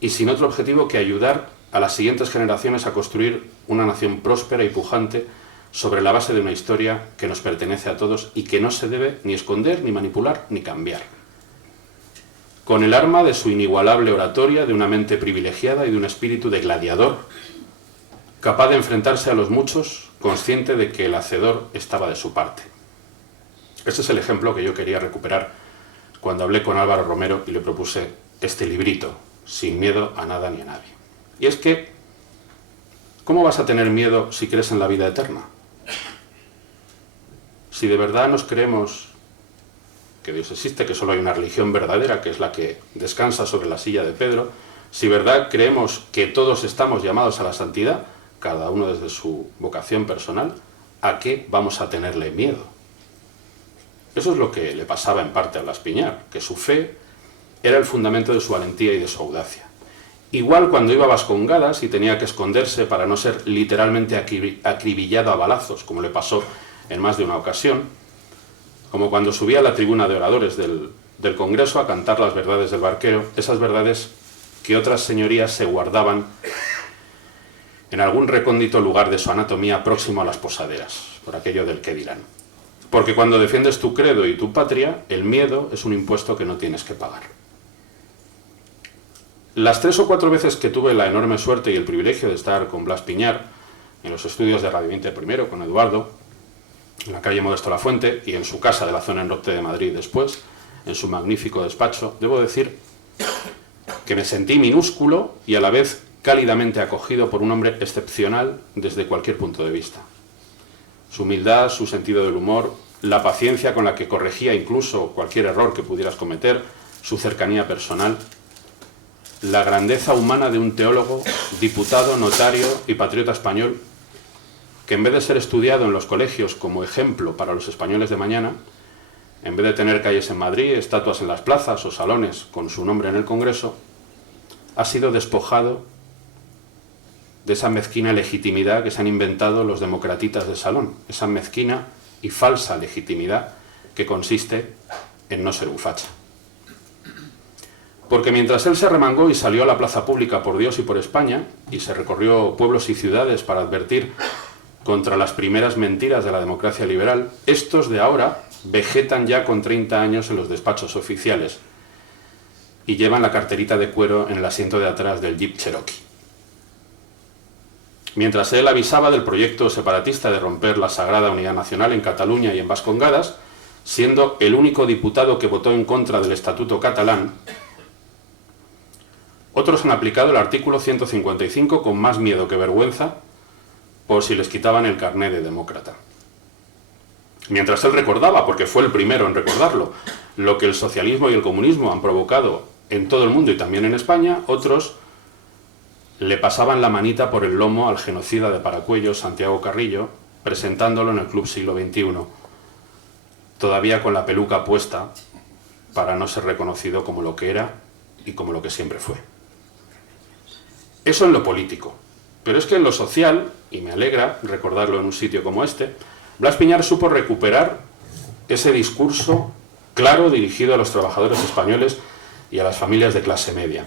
y sin otro objetivo que ayudar a las siguientes generaciones a construir una nación próspera y pujante sobre la base de una historia que nos pertenece a todos y que no se debe ni esconder, ni manipular, ni cambiar. Con el arma de su inigualable oratoria, de una mente privilegiada y de un espíritu de gladiador, capaz de enfrentarse a los muchos, consciente de que el hacedor estaba de su parte. Ese es el ejemplo que yo quería recuperar cuando hablé con Álvaro Romero y le propuse este librito, Sin miedo a nada ni a nadie. Y es que, ¿cómo vas a tener miedo si crees en la vida eterna? Si de verdad nos creemos que Dios existe, que solo hay una religión verdadera, que es la que descansa sobre la silla de Pedro, si de verdad creemos que todos estamos llamados a la santidad, cada uno desde su vocación personal, ¿a qué vamos a tenerle miedo? Eso es lo que le pasaba en parte a Blas Piñar, que su fe era el fundamento de su valentía y de su audacia. Igual cuando iba a Vascongadas y tenía que esconderse para no ser literalmente acribillado a balazos, como le pasó en más de una ocasión, como cuando subía a la tribuna de oradores del Congreso a cantar las verdades del barquero, esas verdades que otras señorías se guardaban en algún recóndito lugar de su anatomía próximo a las posaderas, por aquello del qué dirán. Porque cuando defiendes tu credo y tu patria, el miedo es un impuesto que no tienes que pagar. Las 3 o 4 veces que tuve la enorme suerte y el privilegio de estar con Blas Piñar, en los estudios de Radio 20 primero, con Eduardo, en la calle Modesto Lafuente, y en su casa de la zona norte de Madrid después, en su magnífico despacho, debo decir que me sentí minúsculo y a la vez cálidamente acogido por un hombre excepcional desde cualquier punto de vista. Su humildad, su sentido del humor, la paciencia con la que corregía incluso cualquier error que pudieras cometer, su cercanía personal, la grandeza humana de un teólogo, diputado, notario y patriota español, que en vez de ser estudiado en los colegios como ejemplo para los españoles de mañana, en vez de tener calles en Madrid, estatuas en las plazas o salones con su nombre en el Congreso, ha sido despojado de esa mezquina legitimidad que se han inventado los democratitas de salón, esa mezquina y falsa legitimidad que consiste en no ser un facha. Porque mientras él se remangó y salió a la plaza pública por Dios y por España, y se recorrió pueblos y ciudades para advertir contra las primeras mentiras de la democracia liberal, estos de ahora vegetan ya con 30 años en los despachos oficiales y llevan la carterita de cuero en el asiento de atrás del Jeep Cherokee. Mientras él avisaba del proyecto separatista de romper la sagrada unidad nacional en Cataluña y en Vascongadas, siendo el único diputado que votó en contra del Estatuto catalán, otros han aplicado el artículo 155 con más miedo que vergüenza por si les quitaban el carné de demócrata. Mientras él recordaba, porque fue el primero en recordarlo, lo que el socialismo y el comunismo han provocado en todo el mundo y también en España, otros le pasaban la manita por el lomo al genocida de Paracuellos, Santiago Carrillo, presentándolo en el Club Siglo XXI, todavía con la peluca puesta para no ser reconocido como lo que era y como lo que siempre fue. Eso en lo político. Pero es que en lo social, y me alegra recordarlo en un sitio como este, Blas Piñar supo recuperar ese discurso claro dirigido a los trabajadores españoles y a las familias de clase media.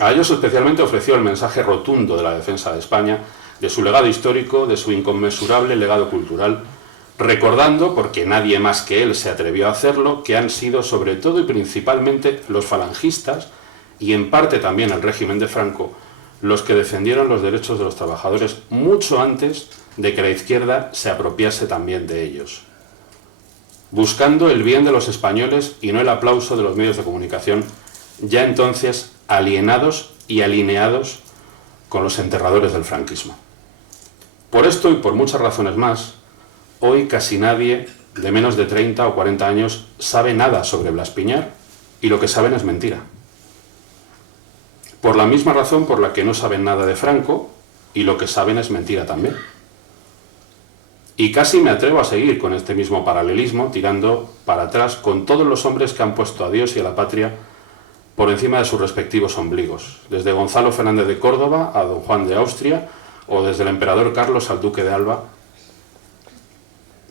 A ellos especialmente ofreció el mensaje rotundo de la defensa de España, de su legado histórico, de su inconmensurable legado cultural, recordando, porque nadie más que él se atrevió a hacerlo, que han sido sobre todo y principalmente los falangistas, y en parte también el régimen de Franco, los que defendieron los derechos de los trabajadores mucho antes de que la izquierda se apropiase también de ellos, buscando el bien de los españoles y no el aplauso de los medios de comunicación, ya entonces alienados y alineados con los enterradores del franquismo. Por esto y por muchas razones más, hoy casi nadie de menos de 30 o 40 años sabe nada sobre Blas Piñar, y lo que saben es mentira. Por la misma razón por la que no saben nada de Franco, y lo que saben es mentira también. Y casi me atrevo a seguir con este mismo paralelismo, tirando para atrás con todos los hombres que han puesto a Dios y a la patria por encima de sus respectivos ombligos, desde Gonzalo Fernández de Córdoba a don Juan de Austria, o desde el emperador Carlos al duque de Alba.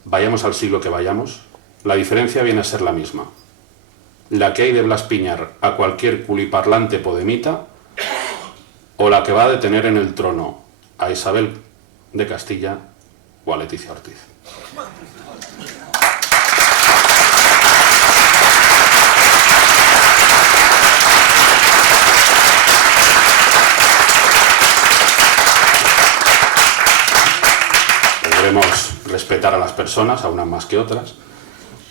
Vayamos al siglo que vayamos, la diferencia viene a ser la misma. La que hay de Blas Piñar a cualquier culiparlante podemita, o la que va a detener en el trono a Isabel de Castilla o a Leticia Ortiz. Debemos respetar a las personas, a unas más que otras,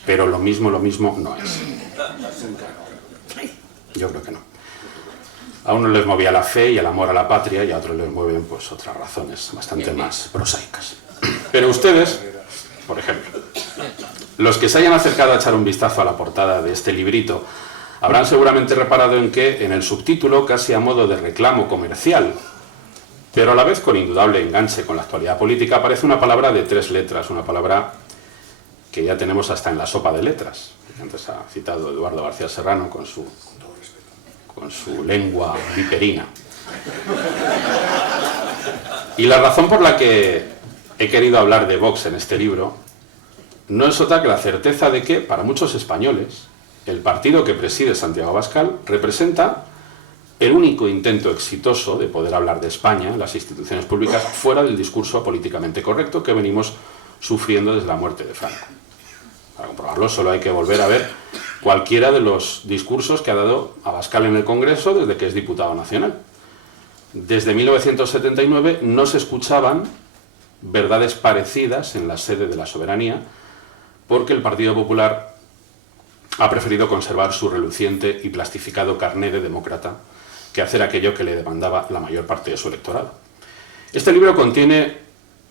pero lo mismo no es. Yo creo que no. A unos les movía la fe y el amor a la patria, y a otros les mueven pues otras razones bastante más prosaicas. Pero ustedes, por ejemplo, los que se hayan acercado a echar un vistazo a la portada de este librito, habrán seguramente reparado en que en el subtítulo, casi a modo de reclamo comercial, pero a la vez con indudable enganche con la actualidad política, aparece una palabra de 3 letras, una palabra que ya tenemos hasta en la sopa de letras. Antes ha citado Eduardo García Serrano con su lengua viperina. Y la razón por la que he querido hablar de Vox en este libro no es otra que la certeza de que, para muchos españoles, el partido que preside Santiago Abascal representa el único intento exitoso de poder hablar de España en las instituciones públicas fuera del discurso políticamente correcto que venimos sufriendo desde la muerte de Franco. Para comprobarlo solo hay que volver a ver cualquiera de los discursos que ha dado Abascal en el Congreso desde que es diputado nacional. Desde 1979 no se escuchaban verdades parecidas en la sede de la soberanía, porque el Partido Popular ha preferido conservar su reluciente y plastificado carné de demócrata que hacer aquello que le demandaba la mayor parte de su electorado. Este libro contiene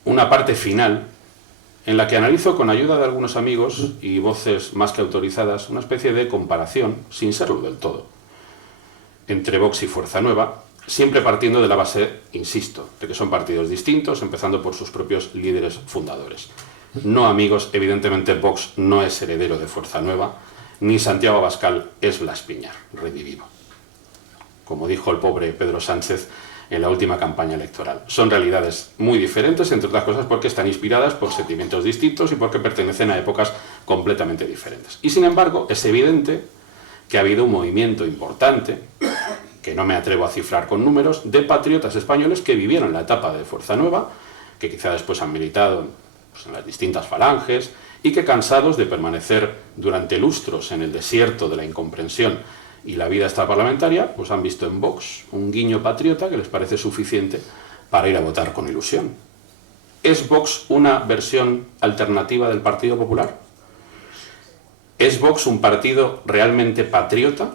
una parte final en la que analizo con ayuda de algunos amigos y voces más que autorizadas una especie de comparación, sin serlo del todo, entre Vox y Fuerza Nueva, siempre partiendo de la base, insisto, de que son partidos distintos, empezando por sus propios líderes fundadores. No, amigos, evidentemente Vox no es heredero de Fuerza Nueva, ni Santiago Abascal es Blas Piñar, redivivo, como dijo el pobre Pedro Sánchez en la última campaña electoral. Son realidades muy diferentes, entre otras cosas porque están inspiradas por sentimientos distintos y porque pertenecen a épocas completamente diferentes. Y sin embargo, es evidente que ha habido un movimiento importante, que no me atrevo a cifrar con números, de patriotas españoles que vivieron la etapa de Fuerza Nueva, que quizá después han militado pues, en las distintas falanges, y que cansados de permanecer durante lustros en el desierto de la incomprensión y la vida extraparlamentaria, pues han visto en Vox un guiño patriota que les parece suficiente para ir a votar con ilusión. ¿Es Vox una versión alternativa del Partido Popular? ¿Es Vox un partido realmente patriota?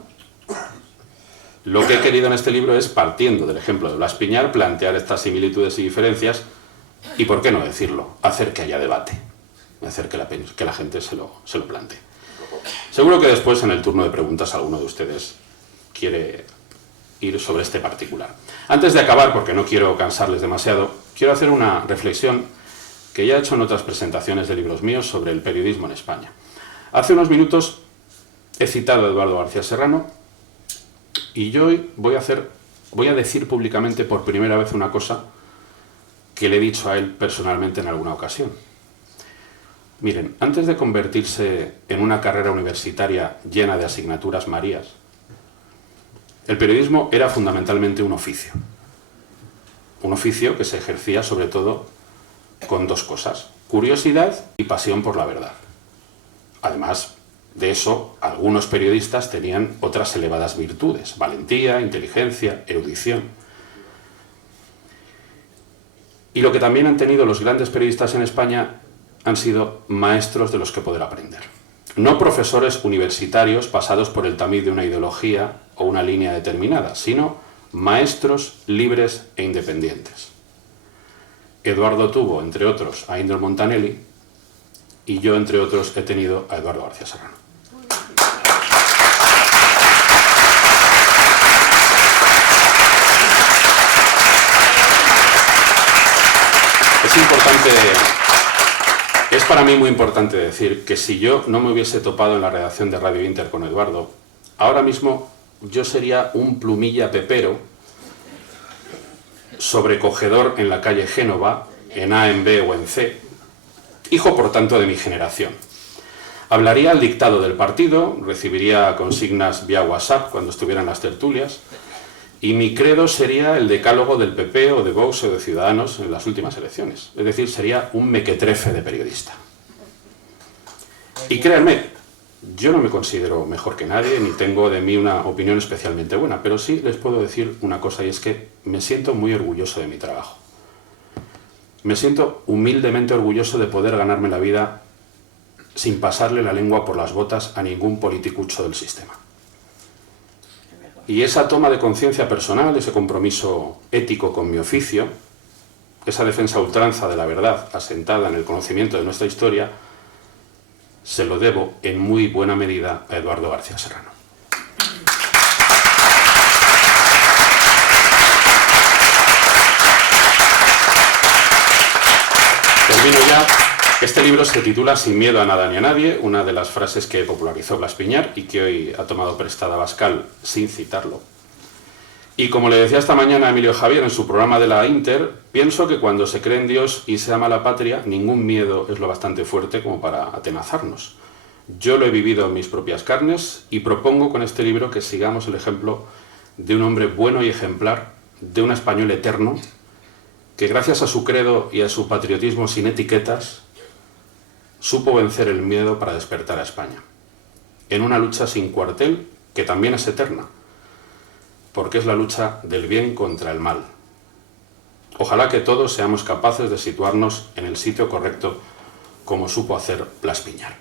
Lo que he querido en este libro es, partiendo del ejemplo de Blas Piñar, plantear estas similitudes y diferencias y, por qué no decirlo, hacer que haya debate, hacer que la gente se lo plantee. Seguro que después, en el turno de preguntas, alguno de ustedes quiere ir sobre este particular. Antes de acabar, porque no quiero cansarles demasiado, quiero hacer una reflexión que ya he hecho en otras presentaciones de libros míos sobre el periodismo en España. Hace unos minutos he citado a Eduardo García Serrano y yo hoy voy a decir públicamente por primera vez una cosa que le he dicho a él personalmente en alguna ocasión. Miren, antes de convertirse en una carrera universitaria llena de asignaturas marías, el periodismo era fundamentalmente un oficio que se ejercía sobre todo con dos cosas: curiosidad y pasión por la verdad. Además de eso, algunos periodistas tenían otras elevadas virtudes: valentía, inteligencia, erudición. Y lo que también han tenido los grandes periodistas en España han sido maestros de los que poder aprender. No profesores universitarios pasados por el tamiz de una ideología o una línea determinada, sino maestros libres e independientes. Eduardo tuvo, entre otros, a Indro Montanelli, y yo, entre otros, he tenido a Eduardo García Serrano. Es para mí muy importante decir que si yo no me hubiese topado en la redacción de Radio Inter con Eduardo, ahora mismo yo sería un plumilla pepero, sobrecogedor en la calle Génova, en A, en B o en C, hijo por tanto de mi generación. Hablaría al dictado del partido, recibiría consignas vía WhatsApp cuando estuvieran las tertulias, y mi credo sería el decálogo del PP o de Vox o de Ciudadanos en las últimas elecciones. Es decir, sería un mequetrefe de periodista. Y créanme, yo no me considero mejor que nadie, ni tengo de mí una opinión especialmente buena, pero sí les puedo decir una cosa, y es que me siento muy orgulloso de mi trabajo. Me siento humildemente orgulloso de poder ganarme la vida sin pasarle la lengua por las botas a ningún politicucho del sistema. Y esa toma de conciencia personal, ese compromiso ético con mi oficio, esa defensa a ultranza de la verdad asentada en el conocimiento de nuestra historia, se lo debo en muy buena medida a Eduardo García Serrano. Termino ya. Este libro se titula Sin miedo a nada ni a nadie, una de las frases que popularizó Blas Piñar y que hoy ha tomado prestada Abascal sin citarlo. Y como le decía esta mañana a Emilio Javier en su programa de la Inter, pienso que cuando se cree en Dios y se ama la patria, ningún miedo es lo bastante fuerte como para atenazarnos. Yo lo he vivido en mis propias carnes y propongo con este libro que sigamos el ejemplo de un hombre bueno y ejemplar, de un español eterno, que gracias a su credo y a su patriotismo sin etiquetas, supo vencer el miedo para despertar a España, en una lucha sin cuartel que también es eterna, porque es la lucha del bien contra el mal. Ojalá que todos seamos capaces de situarnos en el sitio correcto, como supo hacer Blas Piñar.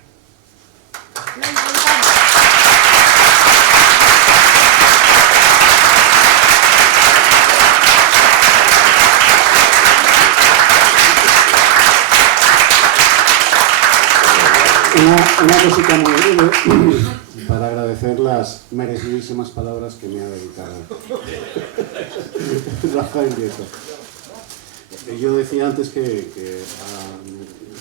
Una cosita muy breve para agradecer las merecidísimas palabras que me ha dedicado Rafa Nieto. Yo decía antes que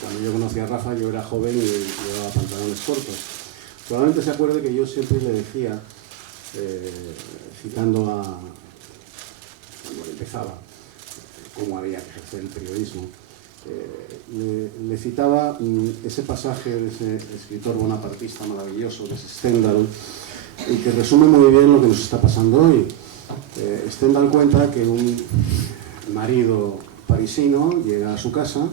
cuando yo conocí a Rafa yo era joven y llevaba pantalones cortos. Probablemente se acuerde que yo siempre le decía, citando a cuando empezaba, cómo había que ejercer el periodismo, le citaba ese pasaje de ese escritor bonapartista maravilloso, de Stendhal, y que resume muy bien lo que nos está pasando hoy. Stendhal cuenta que un marido parisino llega a su casa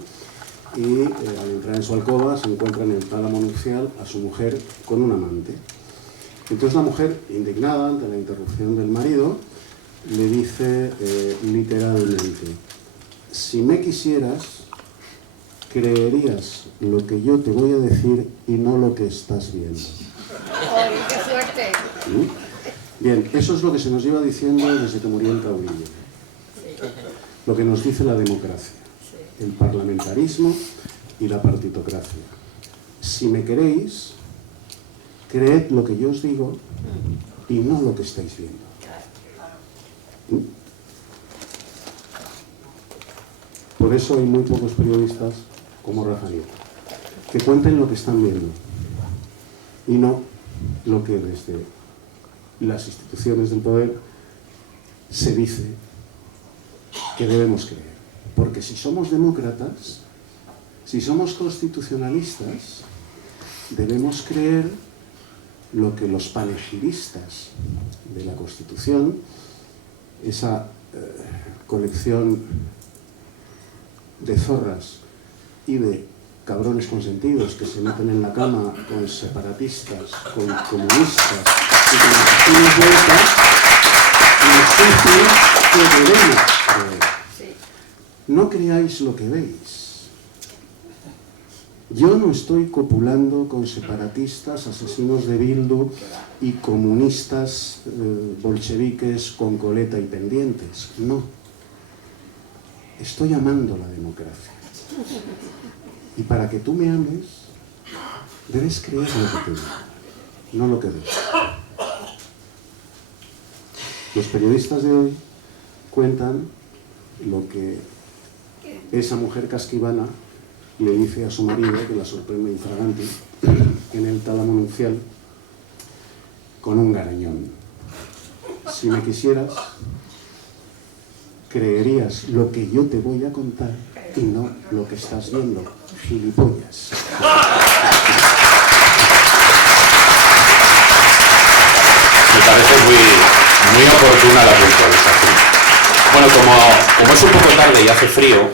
y al entrar en su alcoba se encuentra en el tálamo nupcial a su mujer con un amante. Entonces la mujer, indignada ante la interrupción del marido, le dice literalmente: si me quisieras, creerías lo que yo te voy a decir y no lo que estás viendo. ¡Ay, qué suerte! Bien, eso es lo que se nos lleva diciendo desde que murió el caudillo. Lo que nos dice la democracia, el parlamentarismo y la partitocracia. Si me queréis, creed lo que yo os digo y no lo que estáis viendo. Por eso hay muy pocos periodistas como Rafa Nieto, que cuenten lo que están viendo y no lo que desde las instituciones del poder se dice que debemos creer. Porque si somos demócratas, si somos constitucionalistas, debemos creer lo que los panegiristas de la Constitución, esa colección de zorras y de cabrones consentidos que se meten en la cama con separatistas, con comunistas y con asesinos de ETA, nos dicen que debemos creer. No creáis lo que veis. Yo no estoy copulando con separatistas, asesinos de Bildu y comunistas bolcheviques con coleta y pendientes. No. Estoy amando la democracia. Y para que tú me ames, debes creer lo que te digo, no lo que ves. Los periodistas de hoy cuentan lo que esa mujer casquivana le dice a su marido, que la sorprende infraganti, en el tálamo nupcial, con un garañón. Si me quisieras, creerías lo que yo te voy a contar y no lo que estás viendo, gilipollas. Me parece muy oportuna la puntualización. Bueno, como es un poco tarde y hace frío,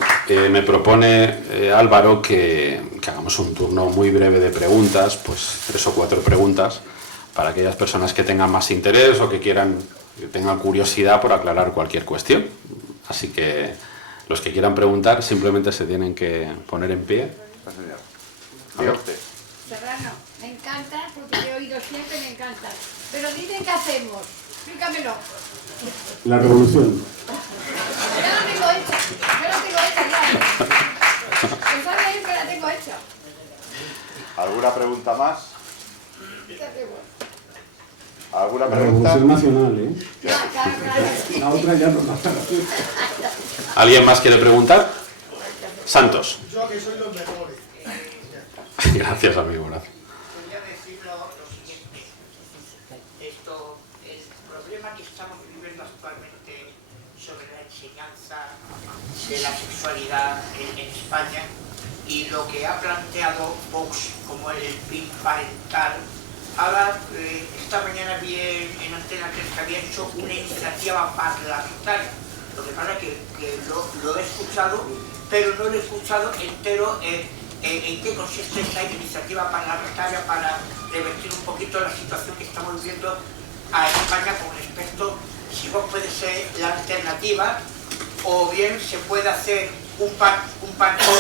me propone Álvaro que hagamos un turno muy breve de preguntas, pues 3 o 4 preguntas, para aquellas personas que tengan más interés o que tengan curiosidad por aclarar cualquier cuestión. Así que los que quieran preguntar simplemente se tienen que poner en pie. Diga usted. Serrano, me encanta, porque te he oído siempre, me encanta. Pero dicen qué hacemos, explícamelo. La revolución. Yo la tengo hecha ya. Pensaba bien que la tengo hecha. ¿Alguna pregunta más? ¿Qué hacemos? ¿Alguna La pregunta? revolución nacional, ¿eh? Claro. La otra ya no la ¿Alguien más quiere preguntar? Santos. Yo que soy los mejores. Gracias, amigo. Gracias. Quería decir lo siguiente. El problema que estamos viviendo actualmente sobre la enseñanza de la sexualidad en España y lo que ha planteado Vox como el PIN parental. Ahora, esta mañana vi en Antena 3 que había hecho una iniciativa parlamentaria. Lo que pasa es que lo he escuchado, pero no lo he escuchado entero en qué consiste esta iniciativa parlamentaria para revertir un poquito la situación que estamos viviendo a España con respecto si Vox puede ser la alternativa o bien se puede hacer un partido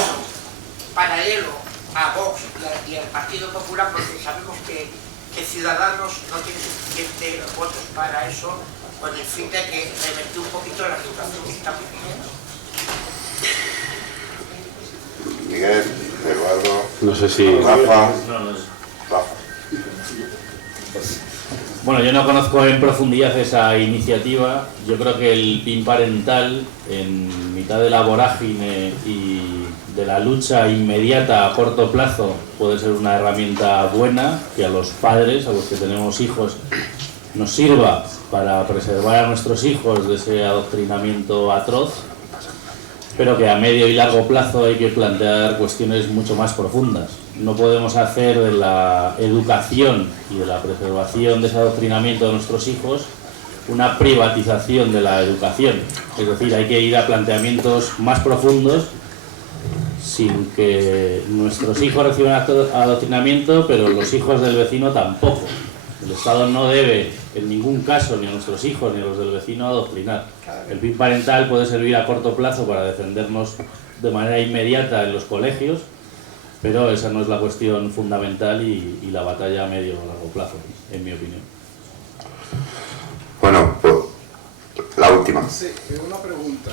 paralelo a Vox y al Partido Popular, porque sabemos que Ciudadanos no tiene suficientes votos para eso, con el fin de que revertir un poquito la situación que estamos viviendo. Miguel, Eduardo, No sé si... Rafa. Bueno, yo no conozco en profundidad esa iniciativa. Yo creo que el PIN parental, en mitad de la vorágine y de la lucha inmediata a corto plazo, puede ser una herramienta buena que a los padres, a los que tenemos hijos, nos sirva para preservar a nuestros hijos de ese adoctrinamiento atroz, pero que a medio y largo plazo hay que plantear cuestiones mucho más profundas. No podemos hacer de la educación y de la preservación de ese adoctrinamiento de nuestros hijos una privatización de la educación. Es decir, hay que ir a planteamientos más profundos sin que nuestros hijos reciban adoctrinamiento, pero los hijos del vecino tampoco. El Estado no debe, en ningún caso, ni a nuestros hijos ni a los del vecino adoctrinar. El PIN parental puede servir a corto plazo para defendernos de manera inmediata en los colegios, pero esa no es la cuestión fundamental y la batalla a medio o largo plazo, en mi opinión. Bueno, pues la última. Sí, una pregunta.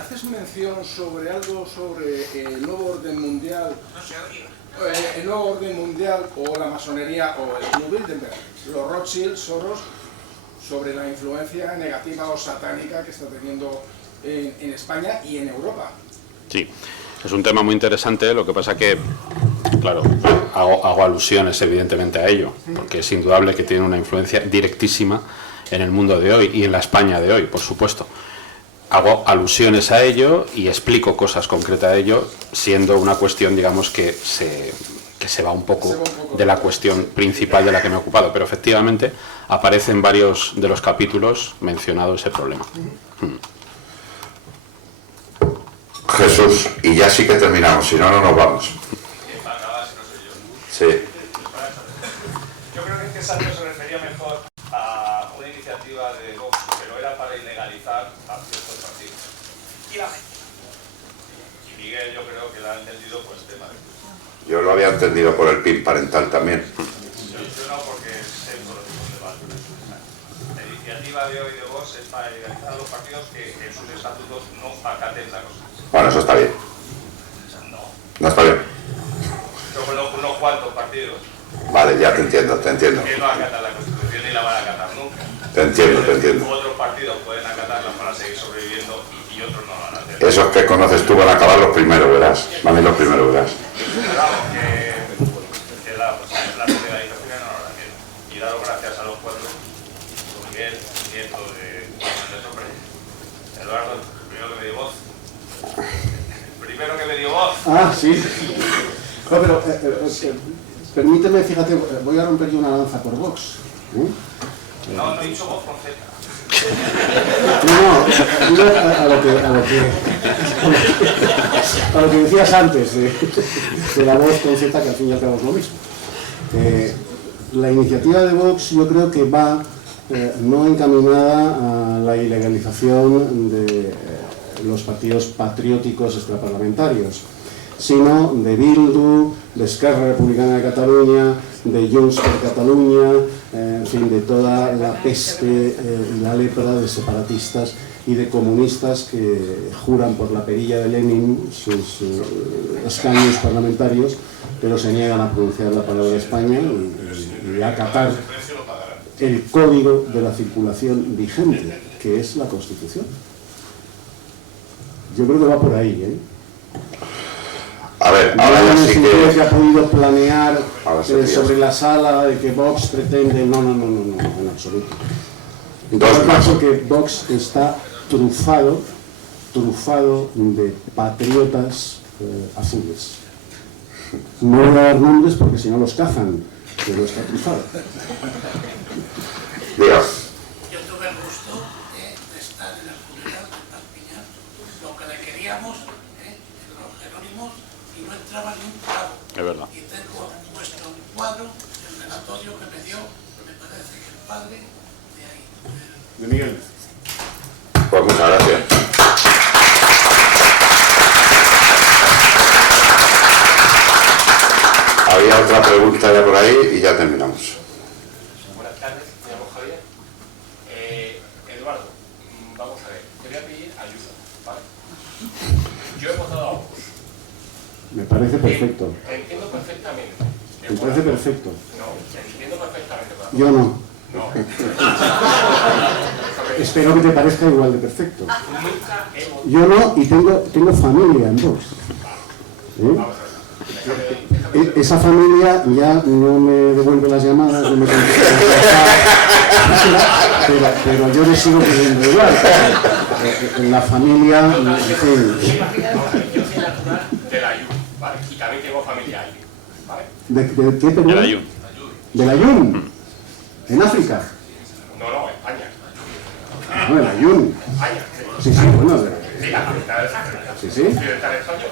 Haces mención sobre algo sobre el nuevo orden mundial. No se oye. El nuevo orden mundial o la masonería o el Club Bilderberg. Los Rothschild, Soros, sobre la influencia negativa o satánica que está teniendo en España y en Europa. Sí, es un tema muy interesante, lo que pasa que, claro, hago alusiones evidentemente a ello, porque es indudable que tiene una influencia directísima en el mundo de hoy y en la España de hoy, por supuesto. Hago alusiones a ello y explico cosas concretas de ello, siendo una cuestión, digamos, que se va un poco de la cuestión principal de la que me he ocupado, pero efectivamente aparece en varios de los capítulos mencionado ese problema. Jesús, y ya sí que terminamos, si no, no nos vamos. Sí. Yo creo que Sancho se refería mejor a una iniciativa de Vox, pero era para ilegalizar a ciertos partidos. Y Miguel, yo creo que lo ha entendido por el tema de... Yo lo había entendido por el PIN parental también. Yo no, porque sé por los tipos de debates. La iniciativa de hoy de Vox es para ilegalizar a los partidos que en sus estatutos no acaten la cosa. Bueno, eso está bien. No. No está bien. Yo conozco unos cuantos partidos Vale, ya te entiendo, te entiendo. que no acatan la Constitución ni la van a acatar nunca. Te entiendo, te entiendo. Otros partidos pueden acatarla para seguir sobreviviendo y otros no van a hacer. Esos que conoces tú van a acabar los primeros, verás. Van a ir los primeros, verás. Pero vamos, que la legalización no la tiene. Y daros gracias a los cuatro, Miguel, nieto de hombre, Eduardo, el primero que me dio voz. El primero que me dio voz. Ah, sí. No, pero permíteme, fíjate, voy a romper yo una lanza por Vox. No he dicho voz con Z. No, a lo que decías antes de la voz con Z, que al fin y al cabo es lo mismo. La iniciativa de Vox yo creo que va no encaminada a la ilegalización de los partidos patrióticos extraparlamentarios, sino de Bildu, de Esquerra Republicana de Cataluña, de Junts per Catalunya, en fin, de toda la peste y la lepra de separatistas y de comunistas que juran por la perilla de Lenin sus escaños parlamentarios, pero se niegan a pronunciar la palabra España y a acatar el código de la circulación vigente, que es la Constitución. Yo creo que va por ahí, ¿eh? A ver, ahora no ya en el sí sentido que... que ha podido planear sí sobre la sala de que Vox pretende... No, en absoluto. En Dos todo más. caso que Vox está trufado de patriotas azules. No voy a dar nombres porque si no los cazan, pero está trufado. Diga. Yo tuve el gusto de estar en el funeral de Perpiñán, lo que le queríamos, los Jerónimos, y no entraba ni un clavo. Es verdad. Y tengo puesto un cuadro, el relatorio que me dio, me parece que el padre de ahí. De Miguel. Pues muchas gracias. Había otra pregunta ya por ahí y ya terminamos. Buenas tardes, me llamo Javier. Eduardo, vamos a ver, te voy a pedir ayuda, ¿vale? Yo he votado a Vox. Me parece perfecto. Entiendo perfectamente. Me parece perfecto. No, entiendo perfectamente. Yo no. No. Espero que te parezca igual de perfecto. Nunca he votado. Yo no, y tengo familia en Vox. Esa familia ya no me devuelve las llamadas, no me contesta, pero yo le sigo pidiendo igual. En la familia, en fin. Yo soy natural de la Ayun, ¿vale? Y también tengo familia Ayun, ¿vale? ¿De qué, perdón? El ayuno. ¿Del Ayun? ¿En África? No, España. No, el Ayun. España. Sí, bueno. Sí, la capital de España. Sí, sí. Occidental español.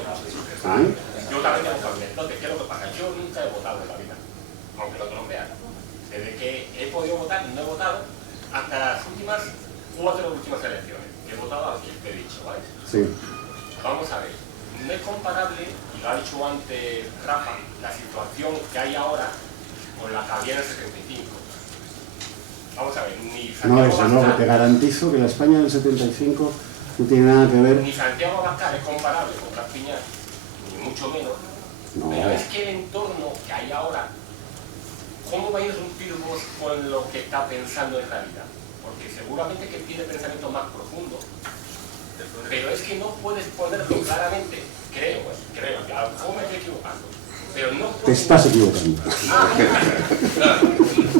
Sí. Yo también tengo familia. Entonces, ¿qué es lo que pasa? Yo nunca he votado en la vida, aunque lo que no crean. Desde que he podido votar, no he votado hasta las cuatro últimas elecciones. He votado a lo que te he dicho, ¿vale? Sí. Vamos a ver, no es comparable, y lo ha dicho antes Rafa, la situación que hay ahora con la que había en el 75. Vamos a ver, ni No, Santiago desde luego, te Abascal, garantizo que la España del 75 no tiene nada que ver. ni Santiago Abascal es comparable con Caspiñán, ni mucho menos. No. Pero es que el entorno que hay ahora, ¿cómo va a irrumpir vos con lo que está pensando en realidad? porque seguramente que tiene pensamiento más profundo, pero es que no puedes ponerlo claramente, creo, que a lo mejor me estoy equivocando, pero no puedes... Te estás equivocando. Claro,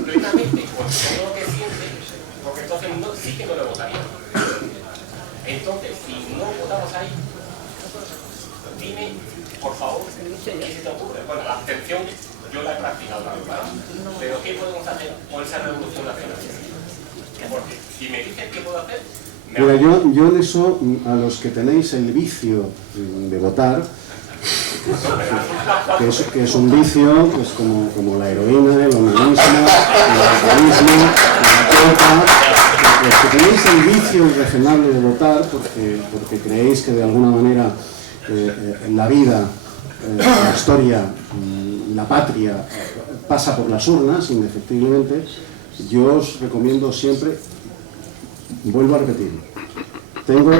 plenamente, con todo lo que siente, porque entonces sí que no lo votaría. Entonces, si no votamos ahí, dime, por favor, ¿qué se te ocurre? Bueno, la abstención yo la he practicado también, ¿vale? Pero ¿qué podemos hacer con esa revolución nacional? Porque si me dicen qué puedo hacer... Mira, yo en eso, a los que tenéis el vicio de votar, que es un vicio, pues como la heroína, el onanismo, el alcoholismo, la coca, los que tenéis el vicio irrefrenable de votar porque creéis que de alguna manera la vida, la historia, la patria pasa por las urnas, indefectiblemente, yo os recomiendo siempre, vuelvo a repetir, tengo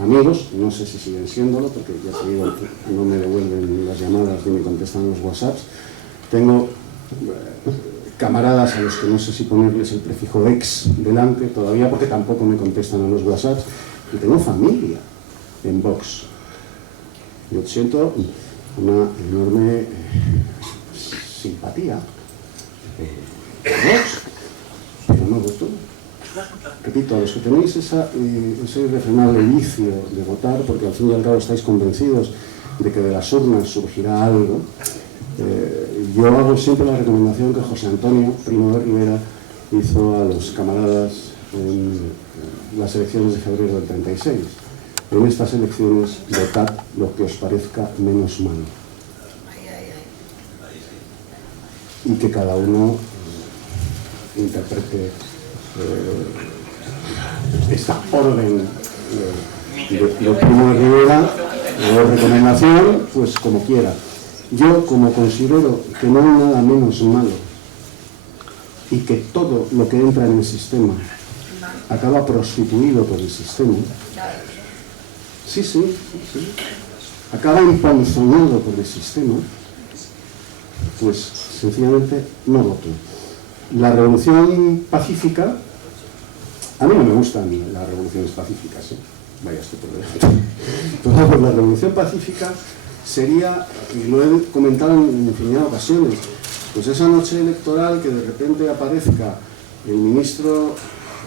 amigos, no sé si siguen siéndolo, porque ya te digo, no me devuelven las llamadas ni me contestan los WhatsApps, tengo camaradas a los que no sé si ponerles el prefijo ex delante todavía, porque tampoco me contestan a los WhatsApps, y tengo familia en Vox. Yo siento una enorme simpatía por Vox, pero no voto. Repito, a los que tenéis ese irrefrenable vicio de votar, porque al fin y al cabo estáis convencidos de que de las urnas surgirá algo, yo hago siempre la recomendación que José Antonio Primo de Rivera hizo a los camaradas en las elecciones de febrero del 36. En estas elecciones, votad lo que os parezca menos malo. Y que cada uno interprete esta orden de Primo de Rivera o recomendación, pues como quiera. Yo, como considero que no hay nada menos malo y que todo lo que entra en el sistema acaba prostituido por el sistema, sí, acaba empanzonado por el sistema, pues sencillamente no voto. La revolución pacífica, a mí no me gustan las revoluciones pacíficas, vaya esto por delante. Pero la revolución pacífica sería, y lo he comentado en infinidad de ocasiones, pues esa noche electoral que de repente aparezca el ministro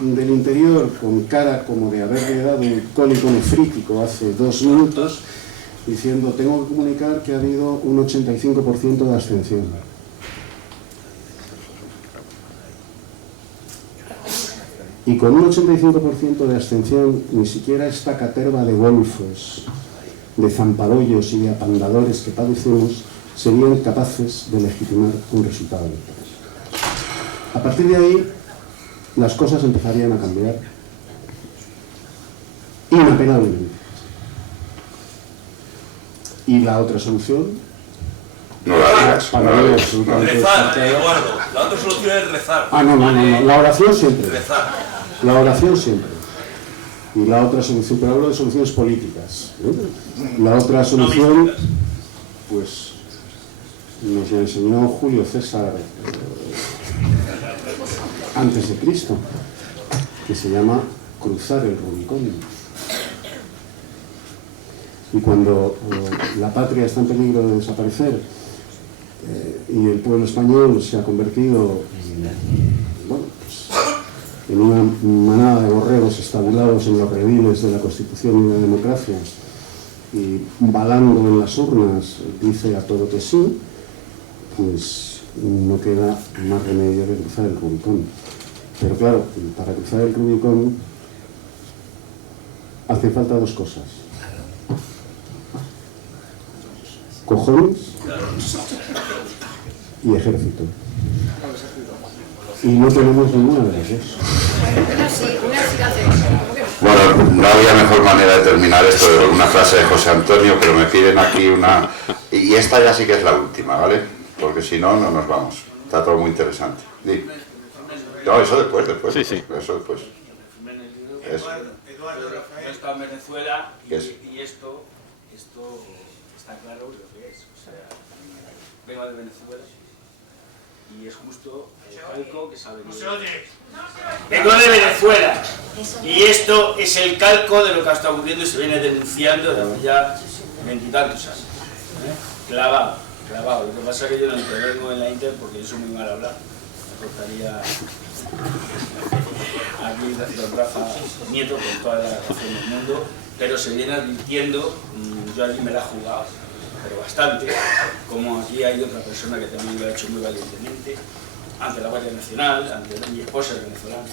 del Interior con cara como de haberle dado un cólico nefrítico hace 2 minutos, diciendo: tengo que comunicar que ha habido un 85% de abstención. Y con un 85% de abstención, ni siquiera esta caterva de golfos, de zampadollos y de apandadores que padecemos serían capaces de legitimar un resultado electoral. A partir de ahí, las cosas empezarían a cambiar inapelablemente. Y la otra solución... No la digas. Rezar, Eduardo. La otra solución es rezar. No. La oración siempre. Rezar. La oración siempre. Y la otra solución, pero hablo de soluciones políticas. La otra solución, pues, nos la enseñó Julio César antes de Cristo, que se llama cruzar el Rubicón. Y cuando la patria está en peligro de desaparecer y el pueblo español se ha convertido en una manada de borregos estabulados en los rediles de la Constitución y de la democracia, y balando en las urnas dice a todo que sí, pues no queda más remedio que cruzar el Rubicón. Pero claro, para cruzar el Rubicón hace falta 2 cosas: cojones y ejército. Y no tenemos ninguna de las dos. Bueno, no había mejor manera de terminar esto de una frase de José Antonio, pero me piden aquí una... Y esta ya sí que es la última, ¿vale? Porque si no, no nos vamos. Está todo muy interesante. No, eso después. Sí. Eso después. Eduardo, yo he estado en Venezuela y esto está claro lo que es. O sea, vengo de Venezuela. y es justo el calco que sabe que... Vengo de Venezuela y esto es el calco de lo que ha estado ocurriendo y se viene denunciando desde ya 20 y tantos años. Clavado. Lo que pasa es que yo no intervengo en la Inter porque yo soy muy mal hablar. Me cortaría aquí don Rafa Nieto con toda la razón del mundo, pero se viene advirtiendo, yo allí me la he jugado, pero bastante, como aquí hay otra persona que también lo ha hecho muy valientemente, ante la Guardia Nacional, ante mi esposa venezolana,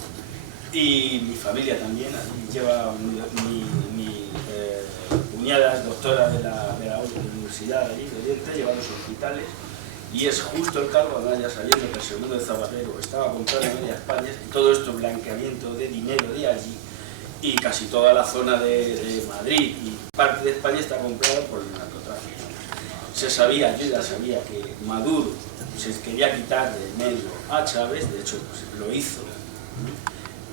y mi familia también, lleva mi cuñada, doctora de la universidad allí, de Oriente, lleva a los hospitales, y es justo el cargo, además ya sabiendo que el segundo de Zapatero estaba comprando media España, y todo esto blanqueamiento de dinero de allí, y casi toda la zona de Madrid y parte de España está comprada por el narcotráfico. Se sabía, yo ya sabía que Maduro se quería quitar de medio a Chávez, de hecho pues, lo hizo,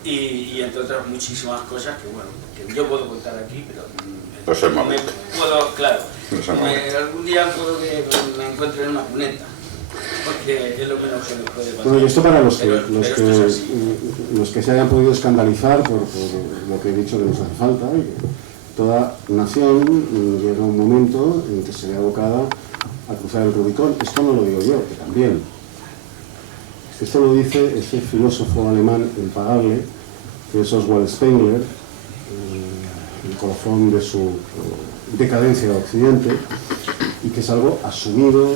y entre otras muchísimas cosas que bueno, que yo puedo contar aquí, pero no me puedo, claro, algún día puedo que me encuentre en una cuneta, porque es lo menos que me puede pasar. Bueno, y esto para los que se hayan podido escandalizar por lo que he dicho que nos hace falta, y que toda nación llega un momento en que se ve abocada a cruzar el Rubicón. Esto no lo digo yo, que también. Esto lo dice ese filósofo alemán impagable, que es Oswald Spengler, el colofón de su decadencia de Occidente, y que es algo asumido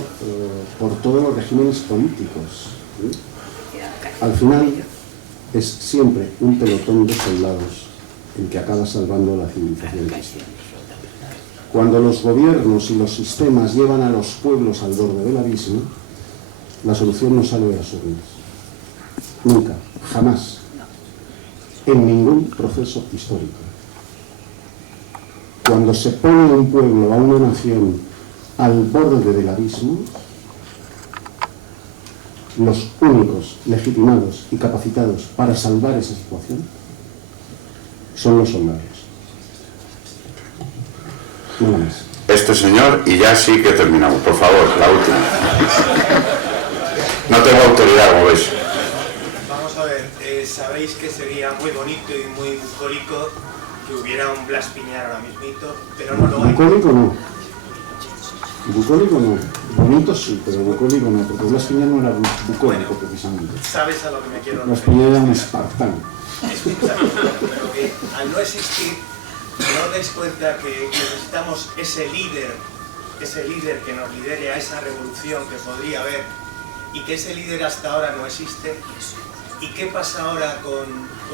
por todos los regímenes políticos. Al final es siempre un pelotón de soldados el que acaba salvando la civilización cristiana. Cuando los gobiernos y los sistemas llevan a los pueblos al borde del abismo, la solución no sale de las urnas. Nunca, jamás, en ningún proceso histórico. Cuando se pone un pueblo, a una nación, al borde del abismo, los únicos legitimados y capacitados para salvar esa situación son los soldados. Nada más. Este señor, y ya sí que terminamos, por favor, la última. No tengo autoridad, como veis. Vamos a ver, sabéis que sería muy bonito y muy bucólico que hubiera un Blas Piñar ahora mismito, pero no lo hay. Bucólico no. Bucólico no. Bonito sí, pero bucólico no, porque Blas Piñar no era bucólico precisamente. ¿Sabes a lo que me quiero referir? Blas Piñar era un espartano. Pero que al no existir, no dais cuenta que necesitamos ese líder que nos lidere a esa revolución que podría haber, y que ese líder hasta ahora no existe. ¿Y qué pasa ahora con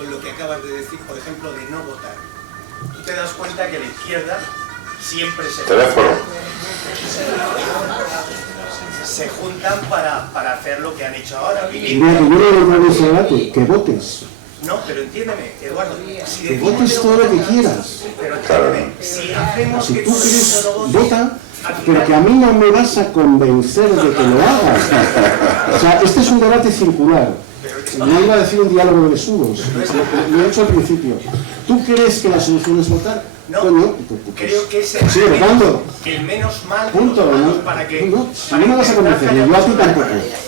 lo que acabas de decir, por ejemplo, de no votar? Tú te das cuenta que la izquierda siempre se juntan para hacer lo que han hecho ahora. Mira, que yo no le doy ese debate, que votes. No, pero entiéndeme, Eduardo, si que votes todo lo que quieras. Pero entiéndeme, si hacemos si que tú todo el quieres, mundo vote, vota, pero que a mí no me vas a convencer de que lo hagas. O sea, este es un debate circular. No iba a decir un diálogo de besugos, lo he hecho al principio. ¿Tú crees que la solución es votar? No, creo que es el menos mal de punto, los malos ¿no? para que... No, si no me vas a convencer, yo a ti tampoco.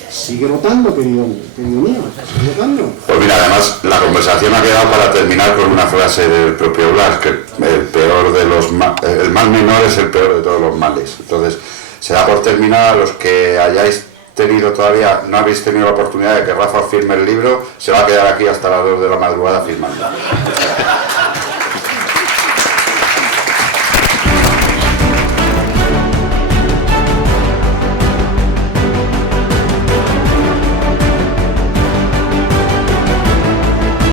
Sigue votando, querido mío, sigue votando. Pues mira, además la conversación ha quedado para terminar con una frase del propio Blas, que el mal menor es el peor de todos los males. Entonces, se da por terminada. A los que hayáis todavía, no habéis tenido la oportunidad de que Rafa firme el libro, se va a quedar aquí hasta las 2 de la madrugada firmando.